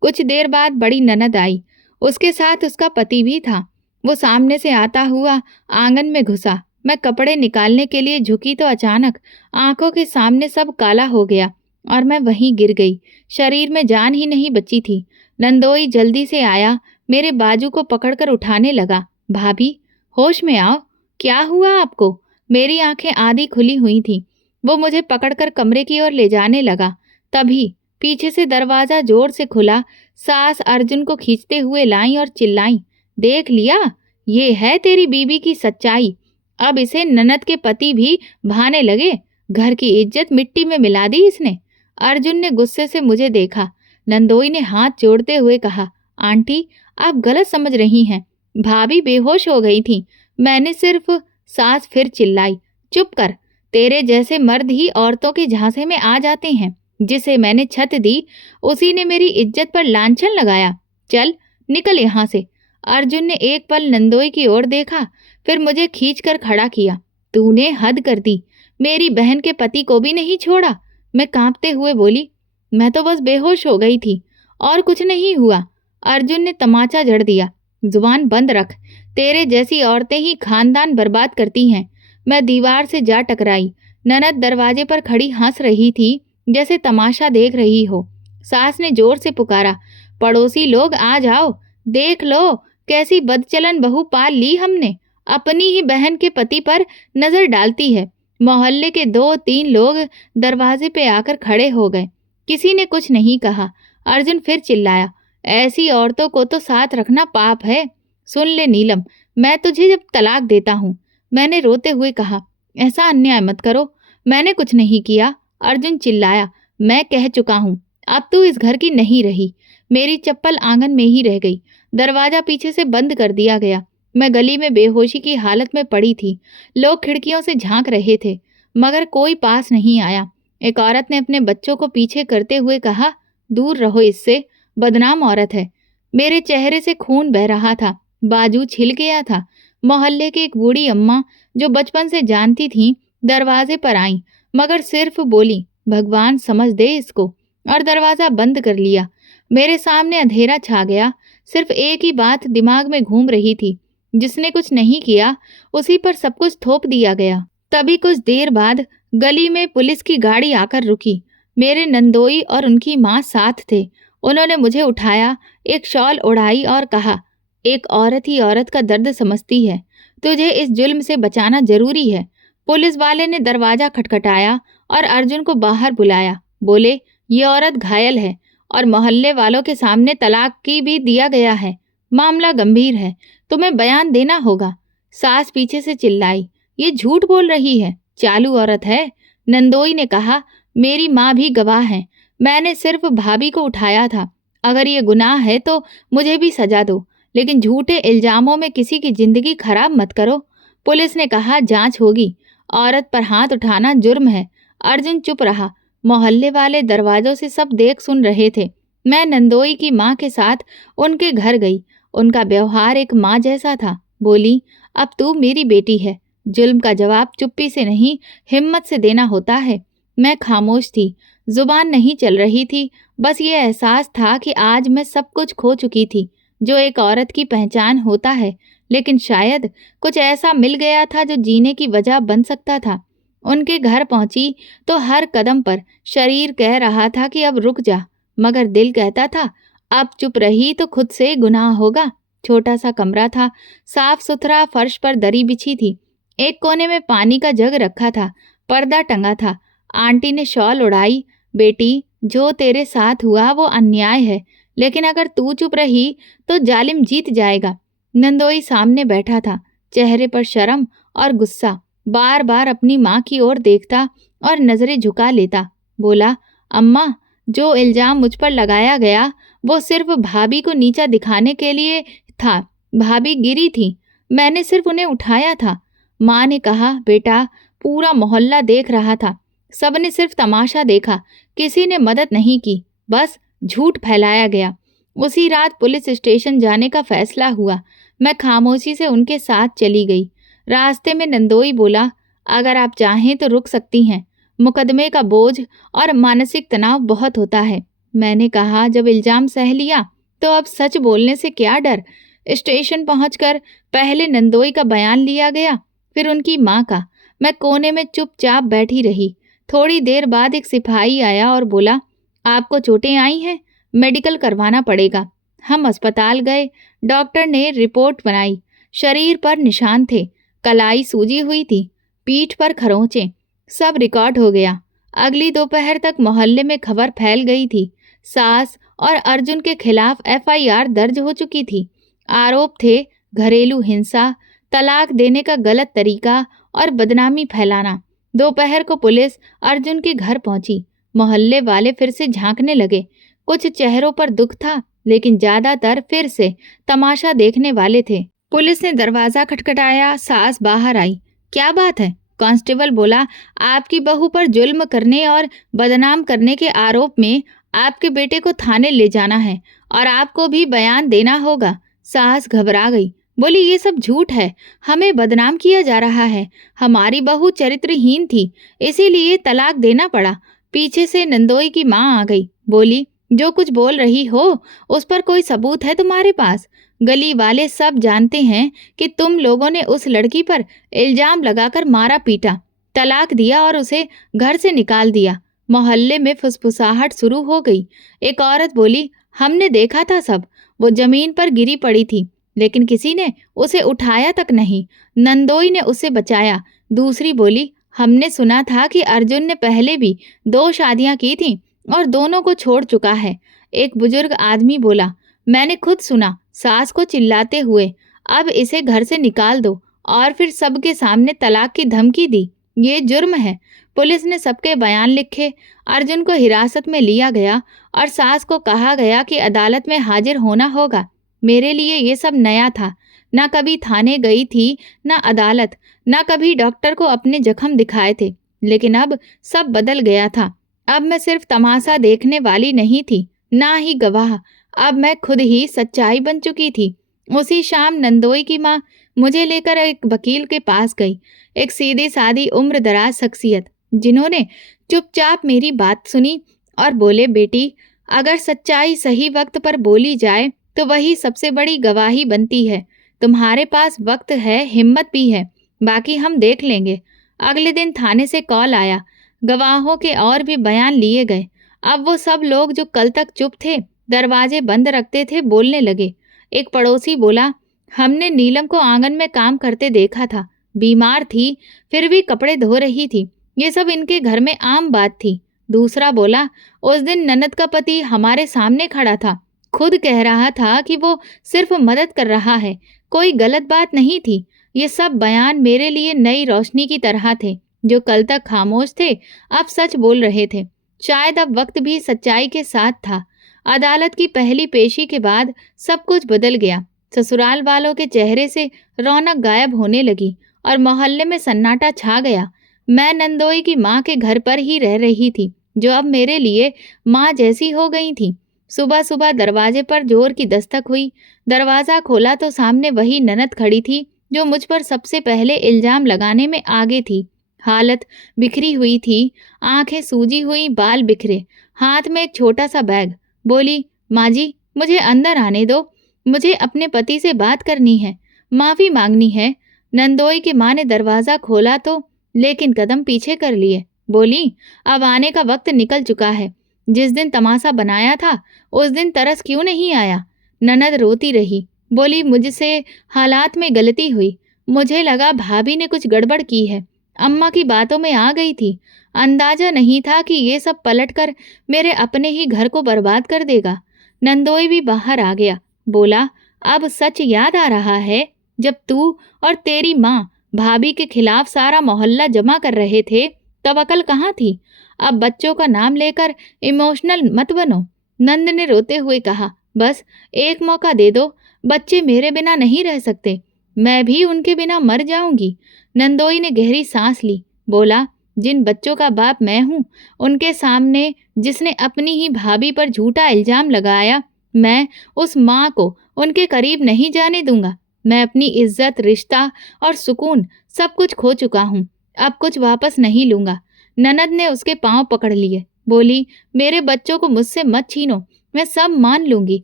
कुछ देर बाद बड़ी ननद आई, उसके साथ उसका पति भी था। वो सामने से आता हुआ आंगन में घुसा। मैं कपड़े निकालने के लिए झुकी तो अचानक आंखों के सामने सब काला हो गया और मैं वहीं गिर गई। शरीर में जान ही नहीं बची थी। नंदोई जल्दी से आया, मेरे बाजू को पकड़कर उठाने लगा। भाभी, होश में आओ, क्या हुआ आपको? मेरी आंखें आधी खुली हुई थीं। वो मुझे पकड़कर कमरे की ओर ले जाने लगा। तभी पीछे से दरवाजा जोर से खुला। सास अर्जुन को खींचते हुए लाई और चिल्लाई, देख लिया, ये है तेरी बीबी की सच्चाई। अब इसे ननद के पति भी भाने लगे। घर की इज्जत मिट्टी में मिला दी इसने। अर्जुन ने गुस्से से मुझे देखा। नंदोई ने हाथ जोड़ते हुए कहा, आंटी, आप गलत समझ रही हैं। भाभी बेहोश हो गई थी। मैंने सिर्फ। सास फिर चिल्लाई, चुप कर, तेरे जैसे मर्द ही औरतों के झांसे में आ जाते हैं। जिसे मैंने छत दी उसी ने मेरी इज्जत पर लांछन लगाया। चल निकल यहाँ से। अर्जुन ने एक पल नंदोई की ओर देखा, फिर मुझे खींचकर खड़ा किया। तूने हद कर दी, मेरी बहन के पति को भी नहीं छोड़ा। मैं कांपते हुए बोली, मैं तो बस बेहोश हो गई थी और कुछ नहीं हुआ। अर्जुन ने तमाचा जड़ दिया, जुबान बंद रख, तेरे जैसी औरतें ही खानदान बर्बाद करती हैं। मैं दीवार से जा टकराई। ननद दरवाजे पर खड़ी हंस रही थी, जैसे तमाशा देख रही हो। सास ने जोर से पुकारा, पड़ोसी लोग आ जाओ, देख लो कैसी बदचलन बहू पाल ली हमने। अपनी ही बहन के पति पर नजर डालती है। मोहल्ले के 2-3 लोग दरवाजे पे आकर खड़े हो गए। किसी ने कुछ नहीं कहा। अर्जुन फिर चिल्लाया, ऐसी औरतों को तो साथ रखना पाप है। सुन ले नीलम, मैं तुझे जब तलाक देता हूँ। मैंने रोते हुए कहा, ऐसा अन्याय मत करो, मैंने कुछ नहीं किया। अर्जुन चिल्लाया, मैं कह चुका हूँ, अब तू इस घर की नहीं रही। मेरी चप्पल आंगन में ही रह गई। दरवाजा पीछे से बंद कर दिया गया। मैं गली में बेहोशी की हालत में पड़ी थी। लोग खिड़कियों से झांक रहे थे, मगर कोई पास नहीं आया। एक औरत ने अपने बच्चों को पीछे करते हुए कहा, दूर रहो इससे, बदनाम औरत है। मेरे चेहरे से खून बह रहा था, बाजू छिल गया था। मोहल्ले की एक बूढ़ी अम्मा जो बचपन से जानती थी, दरवाजे पर आई, मगर सिर्फ बोली, भगवान समझ दे इसको, और दरवाजा बंद कर लिया। मेरे सामने अंधेरा छा गया। सिर्फ एक ही बात दिमाग में घूम रही थी, जिसने कुछ नहीं किया उसी पर सब कुछ थोप दिया गया। तभी कुछ देर बाद गली में पुलिस की गाड़ी आकर रुकी। मेरे नंदोई और उनकी माँ साथ थे। उन्होंने मुझे उठाया, एक शॉल ओढ़ाई और कहा, एक औरत ही औरत का दर्द समझती है, तुझे इस जुल्म से बचाना जरूरी है। पुलिस वाले ने दरवाजा खटखटाया और अर्जुन को बाहर बुलाया। बोले, ये औरत घायल है और मोहल्ले वालों के सामने तलाक की भी दिया गया है। मामला गंभीर है, तुम्हें बयान देना होगा। सास पीछे से चिल्लाई, ये झूठ बोल रही है, चालू औरत है। नंदोई ने कहा, मेरी माँ भी गवाह है, मैंने सिर्फ भाभी को उठाया था। अगर ये गुनाह है तो मुझे भी सजा दो, लेकिन झूठे इल्जामों में किसी की जिंदगी खराब मत करो। पुलिस ने कहा, जांच होगी, औरत पर हाथ उठाना जुर्म है। अर्जुन चुप रहा। मोहल्ले वाले दरवाजों से सब देख सुन रहे थे। मैं नंदोई की माँ के साथ उनके घर गई। उनका व्यवहार एक माँ जैसा था। बोली, अब तू मेरी बेटी है, जुल्म का जवाब चुप्पी से नहीं, हिम्मत से देना होता है। मैं खामोश थी, जुबान नहीं चल रही थी। बस ये एहसास था कि आज मैं सब कुछ खो चुकी थी जो एक औरत की पहचान होता है, लेकिन शायद कुछ ऐसा मिल गया था जो जीने की वजह बन सकता था। उनके घर पहुंची तो हर कदम पर शरीर कह रहा था कि अब रुक जा, मगर दिल कहता था, अब चुप रही तो खुद से गुनाह होगा। छोटा सा कमरा था, साफ सुथरा, फर्श पर दरी बिछी थी। एक कोने में पानी का जग रखा था, पर्दा टंगा था। आंटी ने शॉल उड़ाई, बेटी, जो तेरे साथ हुआ वो अन्याय है, लेकिन अगर तू चुप रही तो जालिम जीत जाएगा। नंदोई सामने बैठा था, चेहरे पर शर्म और गुस्सा। बार बार अपनी माँ की ओर देखता और नजरें झुका लेता। बोला, अम्मा, जो इल्जाम मुझ पर लगाया गया वो सिर्फ भाभी को नीचा दिखाने के लिए था। भाभी गिरी थी, मैंने सिर्फ उन्हें उठाया था। माँ ने कहा, बेटा, पूरा मोहल्ला देख रहा था, सबने सिर्फ तमाशा देखा, किसी ने मदद नहीं की, बस झूठ फैलाया गया। उसी रात पुलिस स्टेशन जाने का फैसला हुआ। मैं खामोशी से उनके साथ चली गई। रास्ते में नंदोई बोला, अगर आप चाहें तो रुक सकती हैं, मुकदमे का बोझ और मानसिक तनाव बहुत होता है। मैंने कहा, जब इल्जाम सह लिया तो अब सच बोलने से क्या डर। स्टेशन पहुंचकर पहले नंदोई का बयान लिया गया, फिर उनकी माँ का। मैं कोने में चुपचाप बैठी रही। थोड़ी देर बाद एक सिपाही आया और बोला, आपको चोटें आई हैं, मेडिकल करवाना पड़ेगा। हम अस्पताल गए। डॉक्टर ने रिपोर्ट बनाई। शरीर पर निशान थे, कलाई सूजी हुई थी, पीठ पर खरोंचे, सब रिकॉर्ड हो गया। अगली दोपहर तक मोहल्ले में खबर फैल गई थी। सास और अर्जुन के खिलाफ एफआईआर दर्ज हो चुकी थी। आरोप थे घरेलू हिंसा, तलाक देने का गलत तरीका और बदनामी फैलाना। दोपहर को पुलिस अर्जुन के घर पहुंची। मोहल्ले वाले फिर से झांकने लगे। कुछ चेहरों पर दुख था, लेकिन ज्यादातर फिर से तमाशा देखने वाले थे। पुलिस ने दरवाजा खटखटाया। सास बाहर आई। क्या बात है? कांस्टेबल बोला, आपकी बहू पर जुल्म करने और बदनाम करने के आरोप में आपके बेटे को थाने ले जाना है और आपको भी बयान देना होगा। सास घबरा गई, बोली, ये सब झूठ है, हमें बदनाम किया जा रहा है। हमारी बहू चरित्रहीन थी, इसीलिए तलाक देना पड़ा। पीछे से नंदोई की माँ आ गई, बोली, जो कुछ बोल रही हो उस पर कोई सबूत है तुम्हारे पास? गली वाले सब जानते हैं कि तुम लोगों ने उस लड़की पर इल्जाम लगाकर मारा पीटा, तलाक दिया और उसे घर से निकाल दिया। मोहल्ले में फुसफुसाहट शुरू हो गई। एक औरत बोली, हमने देखा था सब, वो जमीन पर गिरी पड़ी थी, लेकिन किसी ने उसे उठाया तक नहीं। नंदोई ने उसे बचाया। दूसरी बोली, हमने सुना था कि अर्जुन ने पहले भी 2 शादियां की थी और दोनों को छोड़ चुका है। एक बुजुर्ग आदमी बोला, मैंने खुद सुना सास को चिल्लाते हुए, अब इसे घर से निकाल दो, और फिर सबके सामने तलाक की धमकी दी। ये जुर्म है। पुलिस ने सबके बयान लिखे। अर्जुन को हिरासत में लिया गया और सास को कहा गया कि अदालत में हाजिर होना होगा। मेरे लिए ये सब नया था। ना कभी थाने गई थी, ना अदालत, ना कभी डॉक्टर को अपने जख्म दिखाए थे। लेकिन अब सब बदल गया था। अब मैं सिर्फ तमाशा देखने वाली नहीं थी, ना ही गवाह। अब मैं खुद ही सच्चाई बन चुकी थी। उसी शाम नंदोई की माँ मुझे लेकर एक वकील के पास गई। एक सीधी सादी उम्र दराज शख्सियत, जिन्होंने चुपचाप मेरी बात सुनी और बोले, बेटी, अगर सच्चाई सही वक्त पर बोली जाए तो वही सबसे बड़ी गवाही बनती है। तुम्हारे पास वक्त है, हिम्मत भी है, बाकी हम देख लेंगे। अगले दिन थाने से कॉल आया। गवाहों के और भी बयान लिए गए। अब वो सब लोग जो कल तक चुप थे, दरवाजे बंद रखते थे, बोलने लगे। एक पड़ोसी बोला, हमने नीलम को आंगन में काम करते देखा था, बीमार थी फिर भी कपड़े धो रही थी, ये सब इनके घर में आम बात थी। दूसरा बोला, उस दिन ननद का पति हमारे सामने खड़ा था, खुद कह रहा था कि वो सिर्फ मदद कर रहा है, कोई गलत बात नहीं थी। ये सब बयान मेरे लिए नई रोशनी की तरह थे। जो कल तक खामोश थे, अब सच बोल रहे थे। शायद अब वक्त भी सच्चाई के साथ था। अदालत की पहली पेशी के बाद सब कुछ बदल गया। ससुराल वालों के चेहरे से रौनक गायब होने लगी और मोहल्ले में सन्नाटा छा गया। मैं नंदोई की माँ के घर पर ही रह रही थी, जो अब मेरे लिए माँ जैसी हो गई थी। सुबह सुबह दरवाजे पर जोर की दस्तक हुई। दरवाज़ा खोला तो सामने वही ननद खड़ी थी जो मुझ पर सबसे पहले इल्जाम लगाने में आगे थी। हालत बिखरी हुई थी, आंखें सूजी हुई, बाल बिखरे, हाथ में एक छोटा सा बैग। बोली, माँ जी, मुझे अंदर आने दो, मुझे अपने पति से बात करनी है, माफ़ी मांगनी है। नंदोई की माँ ने दरवाज़ा खोला तो, लेकिन कदम पीछे कर लिए। बोली, अब आने का वक्त निकल चुका है। जिस दिन तमाशा बनाया था उस दिन तरस क्यों नहीं आया? ननद रोती रही, बोली, मुझसे हालात में गलती हुई, मुझे लगा भाभी ने कुछ गड़बड़ की है, अम्मा की बातों में आ गई थी, अंदाजा नहीं था कि ये सब पलटकर मेरे अपने ही घर को बर्बाद कर देगा। नंदोई भी बाहर आ गया, बोला, अब सच याद आ रहा है। जब तू और तेरी माँ भाभी के खिलाफ सारा मोहल्ला जमा कर रहे थे, तब अकल कहाँ थी? अब बच्चों का नाम लेकर इमोशनल मत बनो। नंद ने रोते हुए कहा, बस एक मौका दे दो, बच्चे मेरे बिना नहीं रह सकते, मैं भी उनके बिना मर जाऊंगी। नंदोई ने गहरी सांस ली, बोला, जिन बच्चों का बाप मैं हूँ, उनके सामने जिसने अपनी ही भाभी पर झूठा इल्जाम लगाया, मैं उस माँ को उनके करीब नहीं जाने दूंगा। मैं अपनी इज्जत, रिश्ता और सुकून सब कुछ खो चुका हूँ, अब कुछ वापस नहीं लूंगा। ननद ने उसके पांव पकड़ लिए, बोली, मेरे बच्चों को मुझसे मत छीनो, मैं सब मान लूंगी,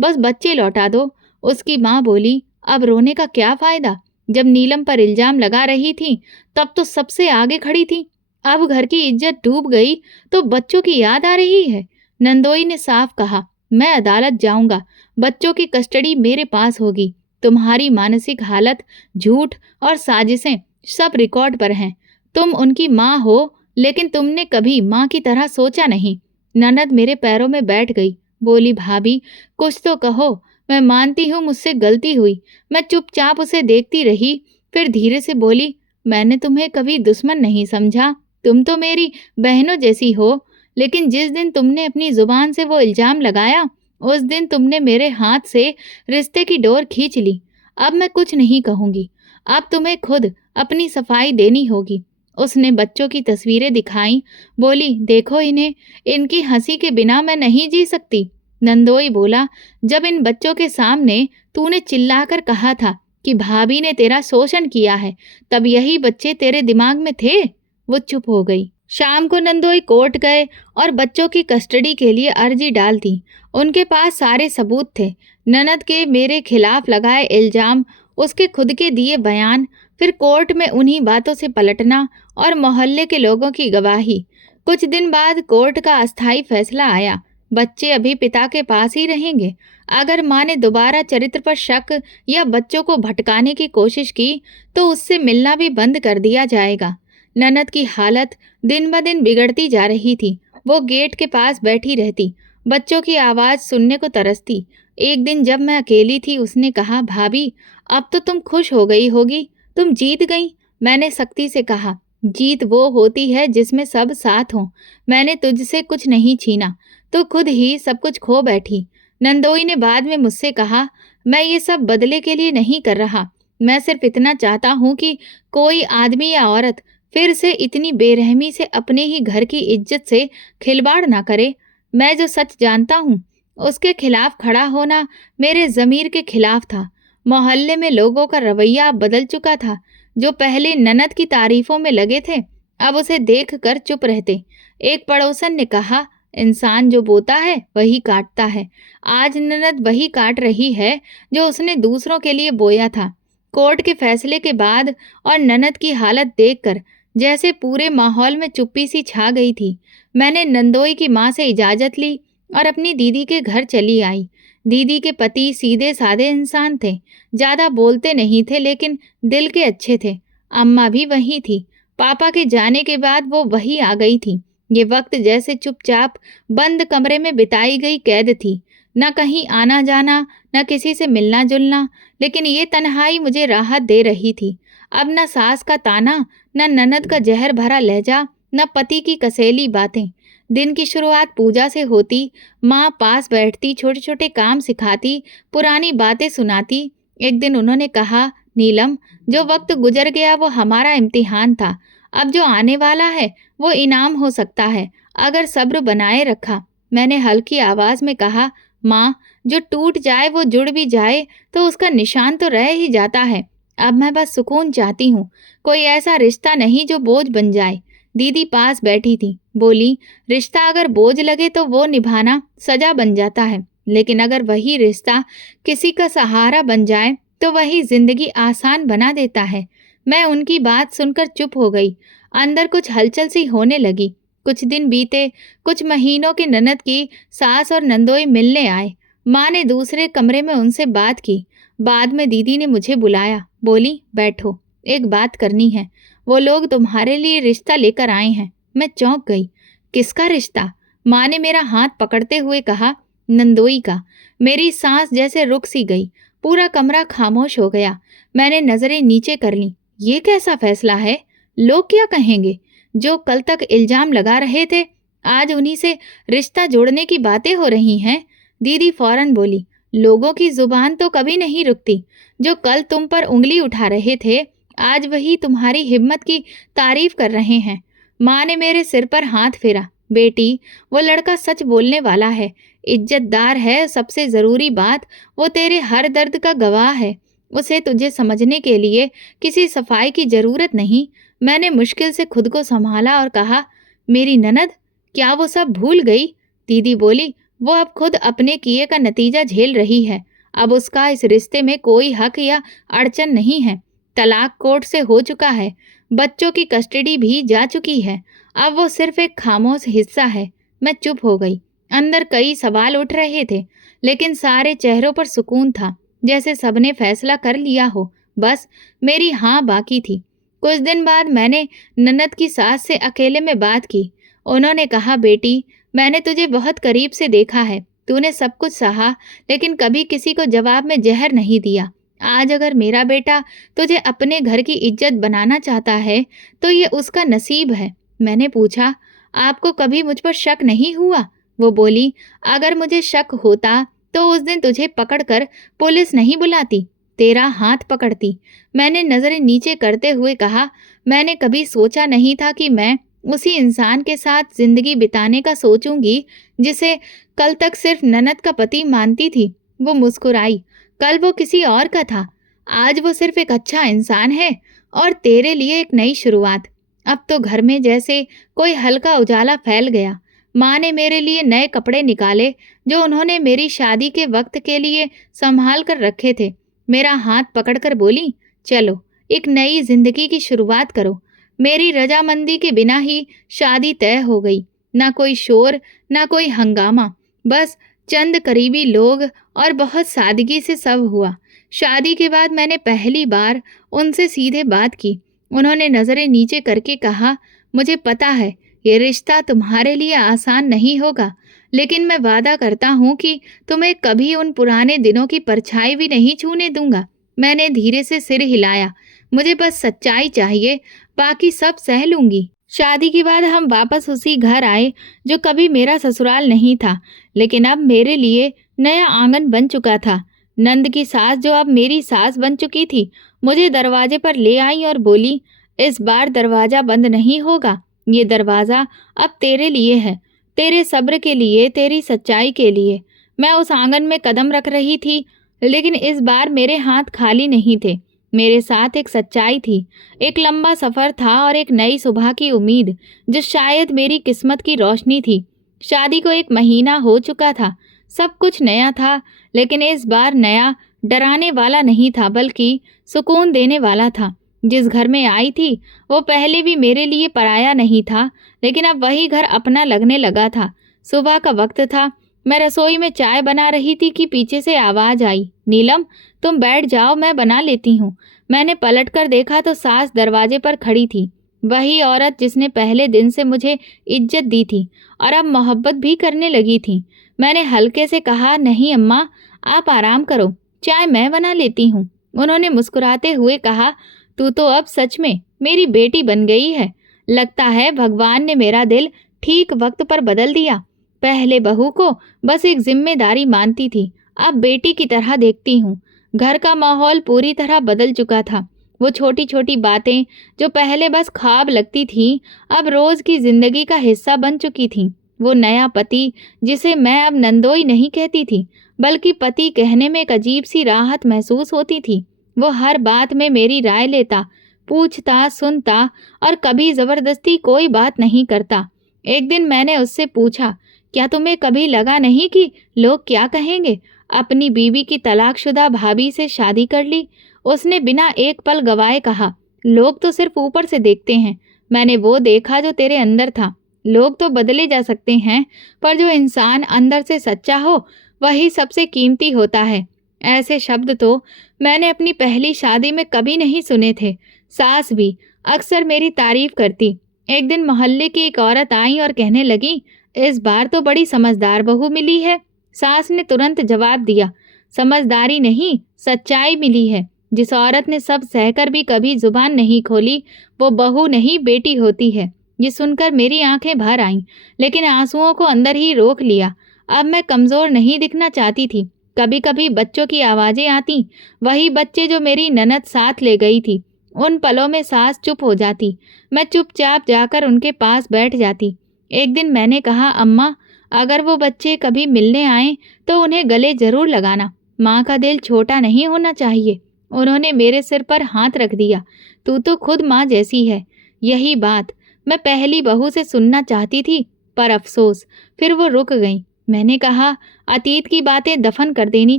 बस बच्चे लौटा दो। उसकी माँ बोली, अब रोने का क्या फायदा? जब नीलम पर इल्जाम लगा रही थी, तब तो सबसे आगे खड़ी थी, अब घर की इज्जत डूब गई तो बच्चों की याद आ रही है। नंदोई ने साफ कहा, मैं अदालत जाऊंगा, बच्चों की कस्टडी मेरे पास होगी। तुम्हारी मानसिक हालत, झूठ और साजिशें सब रिकॉर्ड पर हैं। तुम उनकी माँ हो, लेकिन तुमने कभी माँ की तरह सोचा नहीं। ननद मेरे पैरों में बैठ गई, बोली, भाभी कुछ तो कहो। मैं मानती हूँ मुझसे गलती हुई। मैं चुपचाप उसे देखती रही, फिर धीरे से बोली, मैंने तुम्हें कभी दुश्मन नहीं समझा, तुम तो मेरी बहनों जैसी हो। लेकिन जिस दिन तुमने अपनी जुबान से वो इल्जाम लगाया, उस दिन तुमने मेरे हाथ से रिश्ते की डोर खींच ली। अब मैं कुछ नहीं कहूंगी, अब तुम्हें खुद अपनी सफाई देनी होगी। उसने बच्चों की तस्वीरें दिखाई, बोली, देखो इन्हें, इनकी हंसी के बिना मैं नहीं जी सकती। नंदोई बोला, जब इन बच्चों के सामने तूने चिल्लाकर कहा था कि भाभी ने तेरा शोषण किया है, तब यही बच्चे तेरे दिमाग में थे? वो चुप हो गई। शाम को नंदोई कोर्ट गए और बच्चों की कस्टडी के लिए अर्जी डाल दी। उनके पास सारे सबूत थे, ननद के मेरे खिलाफ लगाए इल्जाम, उसके खुद के दिए बयान, फिर कोर्ट में उन्हीं बातों से पलटना और मोहल्ले के लोगों की गवाही। कुछ दिन बाद कोर्ट का अस्थायी फैसला आया, बच्चे अभी पिता के पास ही रहेंगे। अगर माँ ने दोबारा चरित्र पर शक या बच्चों को भटकाने की कोशिश की, तो उससे मिलना भी बंद कर दिया जाएगा। ननद की हालत दिन ब दिन बिगड़ती जा रही थी। वो गेट के पास बैठी रहती, बच्चों की आवाज़ सुनने को तरसती। एक दिन जब मैं अकेली थी, उसने कहा, भाभी अब तो तुम खुश हो गई होगी, तुम जीत गई। मैंने सख्ती से कहा, जीत वो होती है जिसमें सब साथ हों। मैंने तुझसे कुछ नहीं छीना, तो खुद ही सब कुछ खो बैठी। नंदोई ने बाद में मुझसे कहा, मैं ये सब बदले के लिए नहीं कर रहा, मैं सिर्फ इतना चाहता हूँ कि कोई आदमी या औरत फिर से इतनी बेरहमी से अपने ही घर की इज्जत से खिलवाड़ ना करे। मैं जो सच जानता हूँ, उसके खिलाफ खड़ा होना मेरे ज़मीर के खिलाफ था। मोहल्ले में लोगों का रवैया अब बदल चुका था। जो पहले ननद की तारीफों में लगे थे, अब उसे देख कर चुप रहते। एक पड़ोसन ने कहा, इंसान जो बोता है वही काटता है। आज ननद वही काट रही है जो उसने दूसरों के लिए बोया था। कोर्ट के फैसले के बाद और ननद की हालत देखकर जैसे पूरे माहौल में चुप्पी सी छा गई थी। मैंने नंदोई की माँ से इजाज़त ली और अपनी दीदी के घर चली आई। दीदी के पति सीधे साधे इंसान थे, ज़्यादा बोलते नहीं थे, लेकिन दिल के अच्छे थे। अम्मा भी वही थी। पापा के जाने के बाद वो वही आ गई थी। ये वक्त जैसे चुपचाप बंद कमरे में बिताई गई कैद थी, न कहीं आना जाना, न किसी से मिलना जुलना, लेकिन ये तन्हाई मुझे राहत दे रही थी। अब न सास का ताना, न ननद का जहर भरा लहजा, न पति की कसेली बातें। दिन की शुरुआत पूजा से होती। माँ पास बैठती, छोटे छोटे काम सिखाती, पुरानी बातें सुनाती। एक दिन उन्होंने कहा, नीलम, जो वक्त गुजर गया वो हमारा इम्तिहान था, अब जो आने वाला है वो इनाम हो सकता है, अगर सब्र बनाए रखा। मैंने हल्की आवाज में कहा, माँ, जो टूट जाए वो जुड़ भी जाए तो उसका निशान तो रह ही जाता है। अब मैं बस सुकून चाहती हूँ, कोई ऐसा रिश्ता नहीं जो बोझ बन जाए। दीदी पास बैठी थी, बोली, रिश्ता अगर बोझ लगे तो वो निभाना सजा बन जाता है, लेकिन अगर वही रिश्ता किसी का सहारा बन जाए तो वही जिंदगी आसान बना देता है। मैं उनकी बात सुनकर चुप हो गई। अंदर कुछ हलचल सी होने लगी। कुछ दिन बीते, कुछ महीनों के ननद की सास और नंदोई मिलने आए। माँ ने दूसरे कमरे में उनसे बात की। बाद में दीदी ने मुझे बुलाया, बोली, बैठो, एक बात करनी है। वो लोग तुम्हारे लिए रिश्ता लेकर आए हैं। मैं चौंक गई। किसका रिश्ता? माँ ने मेरा हाथ पकड़ते हुए कहा, नंदोई का। मेरी सांस जैसे रुक सी गई। पूरा कमरा खामोश हो गया। मैंने नजरें नीचे कर लीं। ये कैसा फैसला है? लोग क्या कहेंगे? जो कल तक इल्जाम लगा रहे थे, आज उन्हीं से रिश्ता जोड़ने की बातें हो रही हैं। दीदी फौरन बोली, लोगों की जुबान तो कभी नहीं रुकती। जो कल तुम पर उंगली उठा रहे थे, आज वही तुम्हारी हिम्मत की तारीफ कर रहे हैं। माँ ने मेरे सिर पर हाथ फेरा। बेटी, वो लड़का सच बोलने वाला है, इज्जतदार है। सबसे जरूरी बात, वो तेरे हर दर्द का गवाह है। उसे तुझे समझने के लिए किसी सफाई की जरूरत नहीं। मैंने मुश्किल से खुद को संभाला और कहा, मेरी ननद, क्या वो सब भूल गई? दीदी बोली, वो अब खुद अपने किए का नतीजा झेल रही है। अब उसका इस रिश्ते में कोई हक या अड़चन नहीं है। तलाक कोर्ट से हो चुका है, बच्चों की कस्टडी भी जा चुकी है। अब वो सिर्फ एक खामोश हिस्सा है। मैं चुप हो गई। अंदर कई सवाल उठ रहे थे, लेकिन सारे चेहरों पर सुकून था, जैसे सबने फैसला कर लिया हो। बस मेरी हाँ बाकी थी। कुछ दिन बाद मैंने ननद की सास से अकेले में बात की। उन्होंने कहा, बेटी, मैंने तुझे बहुत करीब से देखा है। तूने सब कुछ सहा, लेकिन कभी किसी को जवाब में जहर नहीं दिया। आज अगर मेरा बेटा तुझे अपने घर की इज्जत बनाना चाहता है, तो ये उसका नसीब है। मैंने पूछा, आपको कभी मुझ पर शक नहीं हुआ? वो बोली, अगर मुझे शक होता तो उस दिन तुझे पकड़कर पुलिस नहीं बुलाती, तेरा हाथ पकड़ती। मैंने नजरें नीचे करते हुए कहा, मैंने कभी सोचा नहीं था कि मैं उसी इंसान के साथ जिंदगी बिताने का सोचूंगी जिसे कल तक सिर्फ ननद का पति मानती थी। वो मुस्कुराई। कल वो किसी और का था, आज वो सिर्फ एक अच्छा इंसान है और तेरे लिए एक नई शुरुआत। अब तो घर में जैसे कोई हल्का उजाला फैल गया। माँ ने मेरे लिए नए कपड़े निकाले, जो उन्होंने मेरी शादी के वक्त के लिए संभाल कर रखे थे। मेरा हाथ पकड़कर बोली, चलो एक नई जिंदगी की शुरुआत करो। मेरी रजामंदी के बिना ही शादी तय हो गई। ना कोई शोर, ना कोई हंगामा, बस चंद करीबी लोग और बहुत सादगी से सब हुआ। शादी के बाद मैंने पहली बार उनसे सीधे बात की। उन्होंने नजरें नीचे करके कहा, मुझे पता है ये रिश्ता तुम्हारे लिए आसान नहीं होगा, लेकिन मैं वादा करता हूँ कि तुम्हें कभी उन पुराने दिनों की परछाई भी नहीं छूने दूंगा। मैंने धीरे से सिर हिलाया। मुझे बस सच्चाई चाहिए, बाकी सब सह लूंगी। शादी के बाद हम वापस उसी घर आए जो कभी मेरा ससुराल नहीं था, लेकिन अब मेरे लिए नया आंगन बन चुका था। नंद की सास, जो अब मेरी सास बन चुकी थी, मुझे दरवाजे पर ले आई और बोली, इस बार दरवाजा बंद नहीं होगा। ये दरवाजा अब तेरे लिए है, तेरे सब्र के लिए, तेरी सच्चाई के लिए। मैं उस आंगन में कदम रख रही थी, लेकिन इस बार मेरे हाथ खाली नहीं थे। मेरे साथ एक सच्चाई थी, एक लंबा सफर था और एक नई सुबह की उम्मीद, जो शायद मेरी किस्मत की रोशनी थी। शादी को 1 महीना हो चुका था। सब कुछ नया था, लेकिन इस बार नया डराने वाला नहीं था, बल्कि सुकून देने वाला था। जिस घर में आई थी, वो पहले भी मेरे लिए पराया नहीं था, लेकिन अब वही घर अपना लगने लगा था। सुबह का वक्त था। मैं रसोई में चाय बना रही थी कि पीछे से आवाज आई, नीलम, तुम बैठ जाओ, मैं बना लेती हूँ। मैंने पलटकर देखा तो सास दरवाजे पर खड़ी थी। वही औरत जिसने पहले दिन से मुझे इज्जत दी थी और अब मोहब्बत भी करने लगी थी। मैंने हल्के से कहा, नहीं अम्मा, आप आराम करो, चाय मैं बना लेती हूँ। उन्होंने मुस्कुराते हुए कहा, तू तो अब सच में मेरी बेटी बन गई है। लगता है भगवान ने मेरा दिल ठीक वक्त पर बदल दिया। पहले बहू को बस एक जिम्मेदारी मानती थी, अब बेटी की तरह देखती हूँ। घर का माहौल पूरी तरह बदल चुका था। वो छोटी छोटी बातें जो पहले बस ख्वाब लगती थीं, अब रोज की जिंदगी का हिस्सा बन चुकी थीं। वो नया पति, जिसे मैं अब नंदोई नहीं कहती थी, बल्कि पति कहने में एक अजीब सी राहत महसूस होती थी। वो हर बात में मेरी राय लेता, पूछता, सुनता और कभी जबरदस्ती कोई बात नहीं करता। एक दिन मैंने उससे पूछा, क्या तुम्हें कभी लगा नहीं कि लोग क्या कहेंगे? अपनी बीवी की तलाकशुदा भाभी से शादी कर ली। उसने बिना एक पल गवाए कहा, लोग तो सिर्फ ऊपर से देखते हैं, मैंने वो देखा जो तेरे अंदर था। लोग तो बदले जा सकते हैं, पर जो इंसान अंदर से सच्चा हो, वही सबसे कीमती होता है। ऐसे शब्द तो मैंने अपनी पहली शादी में कभी नहीं सुने थे। सास भी अक्सर मेरी तारीफ करती। एक दिन मोहल्ले की एक औरत आई और कहने लगी, इस बार तो बड़ी समझदार बहू मिली है। सास ने तुरंत जवाब दिया, समझदारी नहीं, सच्चाई मिली है। जिस औरत ने सब सहकर भी कभी जुबान नहीं खोली, वो बहू नहीं बेटी होती है। ये सुनकर मेरी आंखें भर आईं, लेकिन आंसुओं को अंदर ही रोक लिया। अब मैं कमज़ोर नहीं दिखना चाहती थी। कभी-कभी बच्चों की आवाज़ें आतीं, वही बच्चे जो मेरी ननद साथ ले गई थी। उन पलों में सास चुप हो जाती। मैं चुपचाप जाकर उनके पास बैठ जाती। एक दिन मैंने कहा, अम्मा, अगर वो बच्चे कभी मिलने आएं तो उन्हें गले ज़रूर लगाना। माँ का दिल छोटा नहीं होना चाहिए। उन्होंने मेरे सिर पर हाथ रख दिया। तू तो खुद माँ जैसी है। यही बात मैं पहली बहू से सुनना चाहती थी, पर अफ़सोस। फिर वो रुक गईं। मैंने कहा, अतीत की बातें दफन कर देनी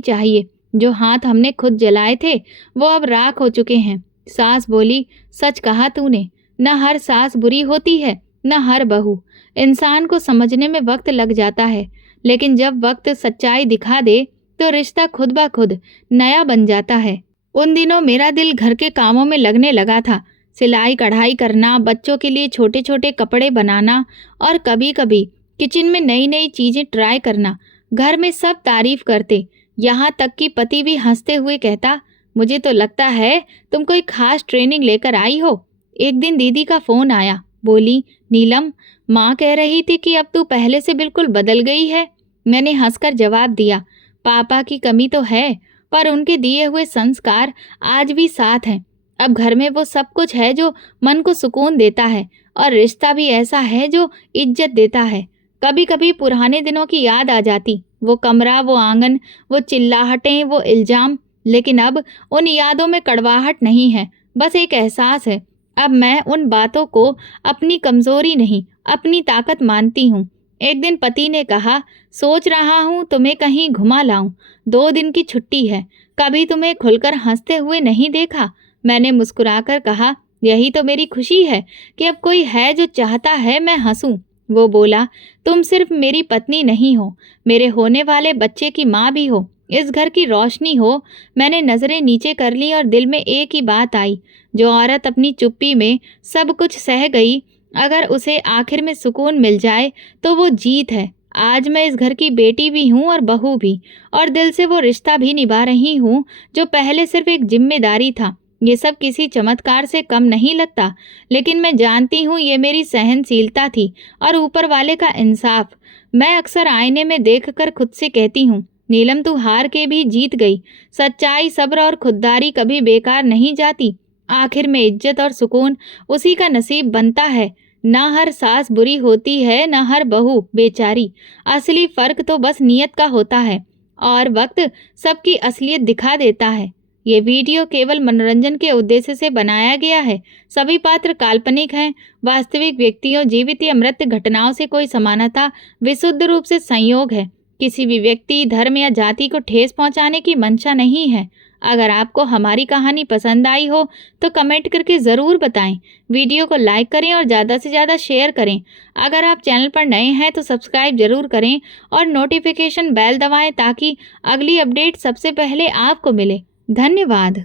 चाहिए। जो हाथ हमने खुद जलाए थे, वो अब राख हो चुके हैं। सास बोली, सच कहा तूने। न हर सास बुरी होती है, न हर बहू। इंसान को समझने में वक्त लग जाता है, लेकिन जब वक्त सच्चाई दिखा दे तो रिश्ता खुद ब खुद नया बन जाता है। उन दिनों मेरा दिल घर के कामों में लगने लगा था। सिलाई कढ़ाई करना, बच्चों के लिए छोटे छोटे कपड़े बनाना और कभी कभी किचन में नई नई चीज़ें ट्राई करना। घर में सब तारीफ करते, यहाँ तक कि पति भी हंसते हुए कहता, मुझे तो लगता है तुम कोई खास ट्रेनिंग लेकर आई हो। एक दिन दीदी का फ़ोन आया। बोली, नीलम, माँ कह रही थी कि अब तू पहले से बिल्कुल बदल गई है। मैंने हंसकर जवाब दिया, पापा की कमी तो है, पर उनके दिए हुए संस्कार आज भी साथ हैं। अब घर में वो सब कुछ है जो मन को सुकून देता है, और रिश्ता भी ऐसा है जो इज्जत देता है। कभी कभी पुराने दिनों की याद आ जाती, वो कमरा, वो आंगन, वो चिल्लाहटें, वो इल्जाम। लेकिन अब उन यादों में कड़वाहट नहीं है, बस एक एहसास है। अब मैं उन बातों को अपनी कमजोरी नहीं, अपनी ताकत मानती हूँ। एक दिन पति ने कहा, सोच रहा हूँ तुम्हें कहीं घुमा लाऊं। 2 दिन की छुट्टी है। कभी तुम्हें खुलकर हंसते हुए नहीं देखा। मैंने मुस्कुराकर कहा, यही तो मेरी खुशी है कि अब कोई है जो चाहता है मैं हंसूं। वो बोला, तुम सिर्फ मेरी पत्नी नहीं हो, मेरे होने वाले बच्चे की माँ भी हो, इस घर की रोशनी हो। मैंने नज़रें नीचे कर ली और दिल में एक ही बात आई, जो औरत अपनी चुप्पी में सब कुछ सह गई, अगर उसे आखिर में सुकून मिल जाए तो वो जीत है। आज मैं इस घर की बेटी भी हूँ और बहू भी, और दिल से वो रिश्ता भी निभा रही हूँ जो पहले सिर्फ एक जिम्मेदारी था। ये सब किसी चमत्कार से कम नहीं लगता, लेकिन मैं जानती हूँ ये मेरी सहनशीलता थी और ऊपर वाले का इंसाफ। मैं अक्सर आईने में देखकर खुद से कहती हूँ, नीलम, तू हार के भी जीत गई। सच्चाई, सब्र और खुददारी कभी बेकार नहीं जाती। आखिर में इज्जत और सुकून उसी का नसीब बनता है। ना हर सास बुरी होती है, ना हर बहू बेचारी। असली फर्क तो बस नीयत का होता है, और वक्त सबकी असलियत दिखा देता है। ये वीडियो केवल मनोरंजन के उद्देश्य से बनाया गया है। सभी पात्र काल्पनिक हैं। वास्तविक व्यक्तियों, जीवित या मृत घटनाओं से कोई समानता विशुद्ध रूप से संयोग है। किसी भी व्यक्ति, धर्म या जाति को ठेस पहुंचाने की मंशा नहीं है। अगर आपको हमारी कहानी पसंद आई हो तो कमेंट करके ज़रूर बताएं। वीडियो को लाइक करें और ज़्यादा से ज़्यादा शेयर करें। अगर आप चैनल पर नए हैं तो सब्सक्राइब ज़रूर करें और नोटिफिकेशन बेल दबाएं ताकि अगली अपडेट सबसे पहले आपको मिले। धन्यवाद।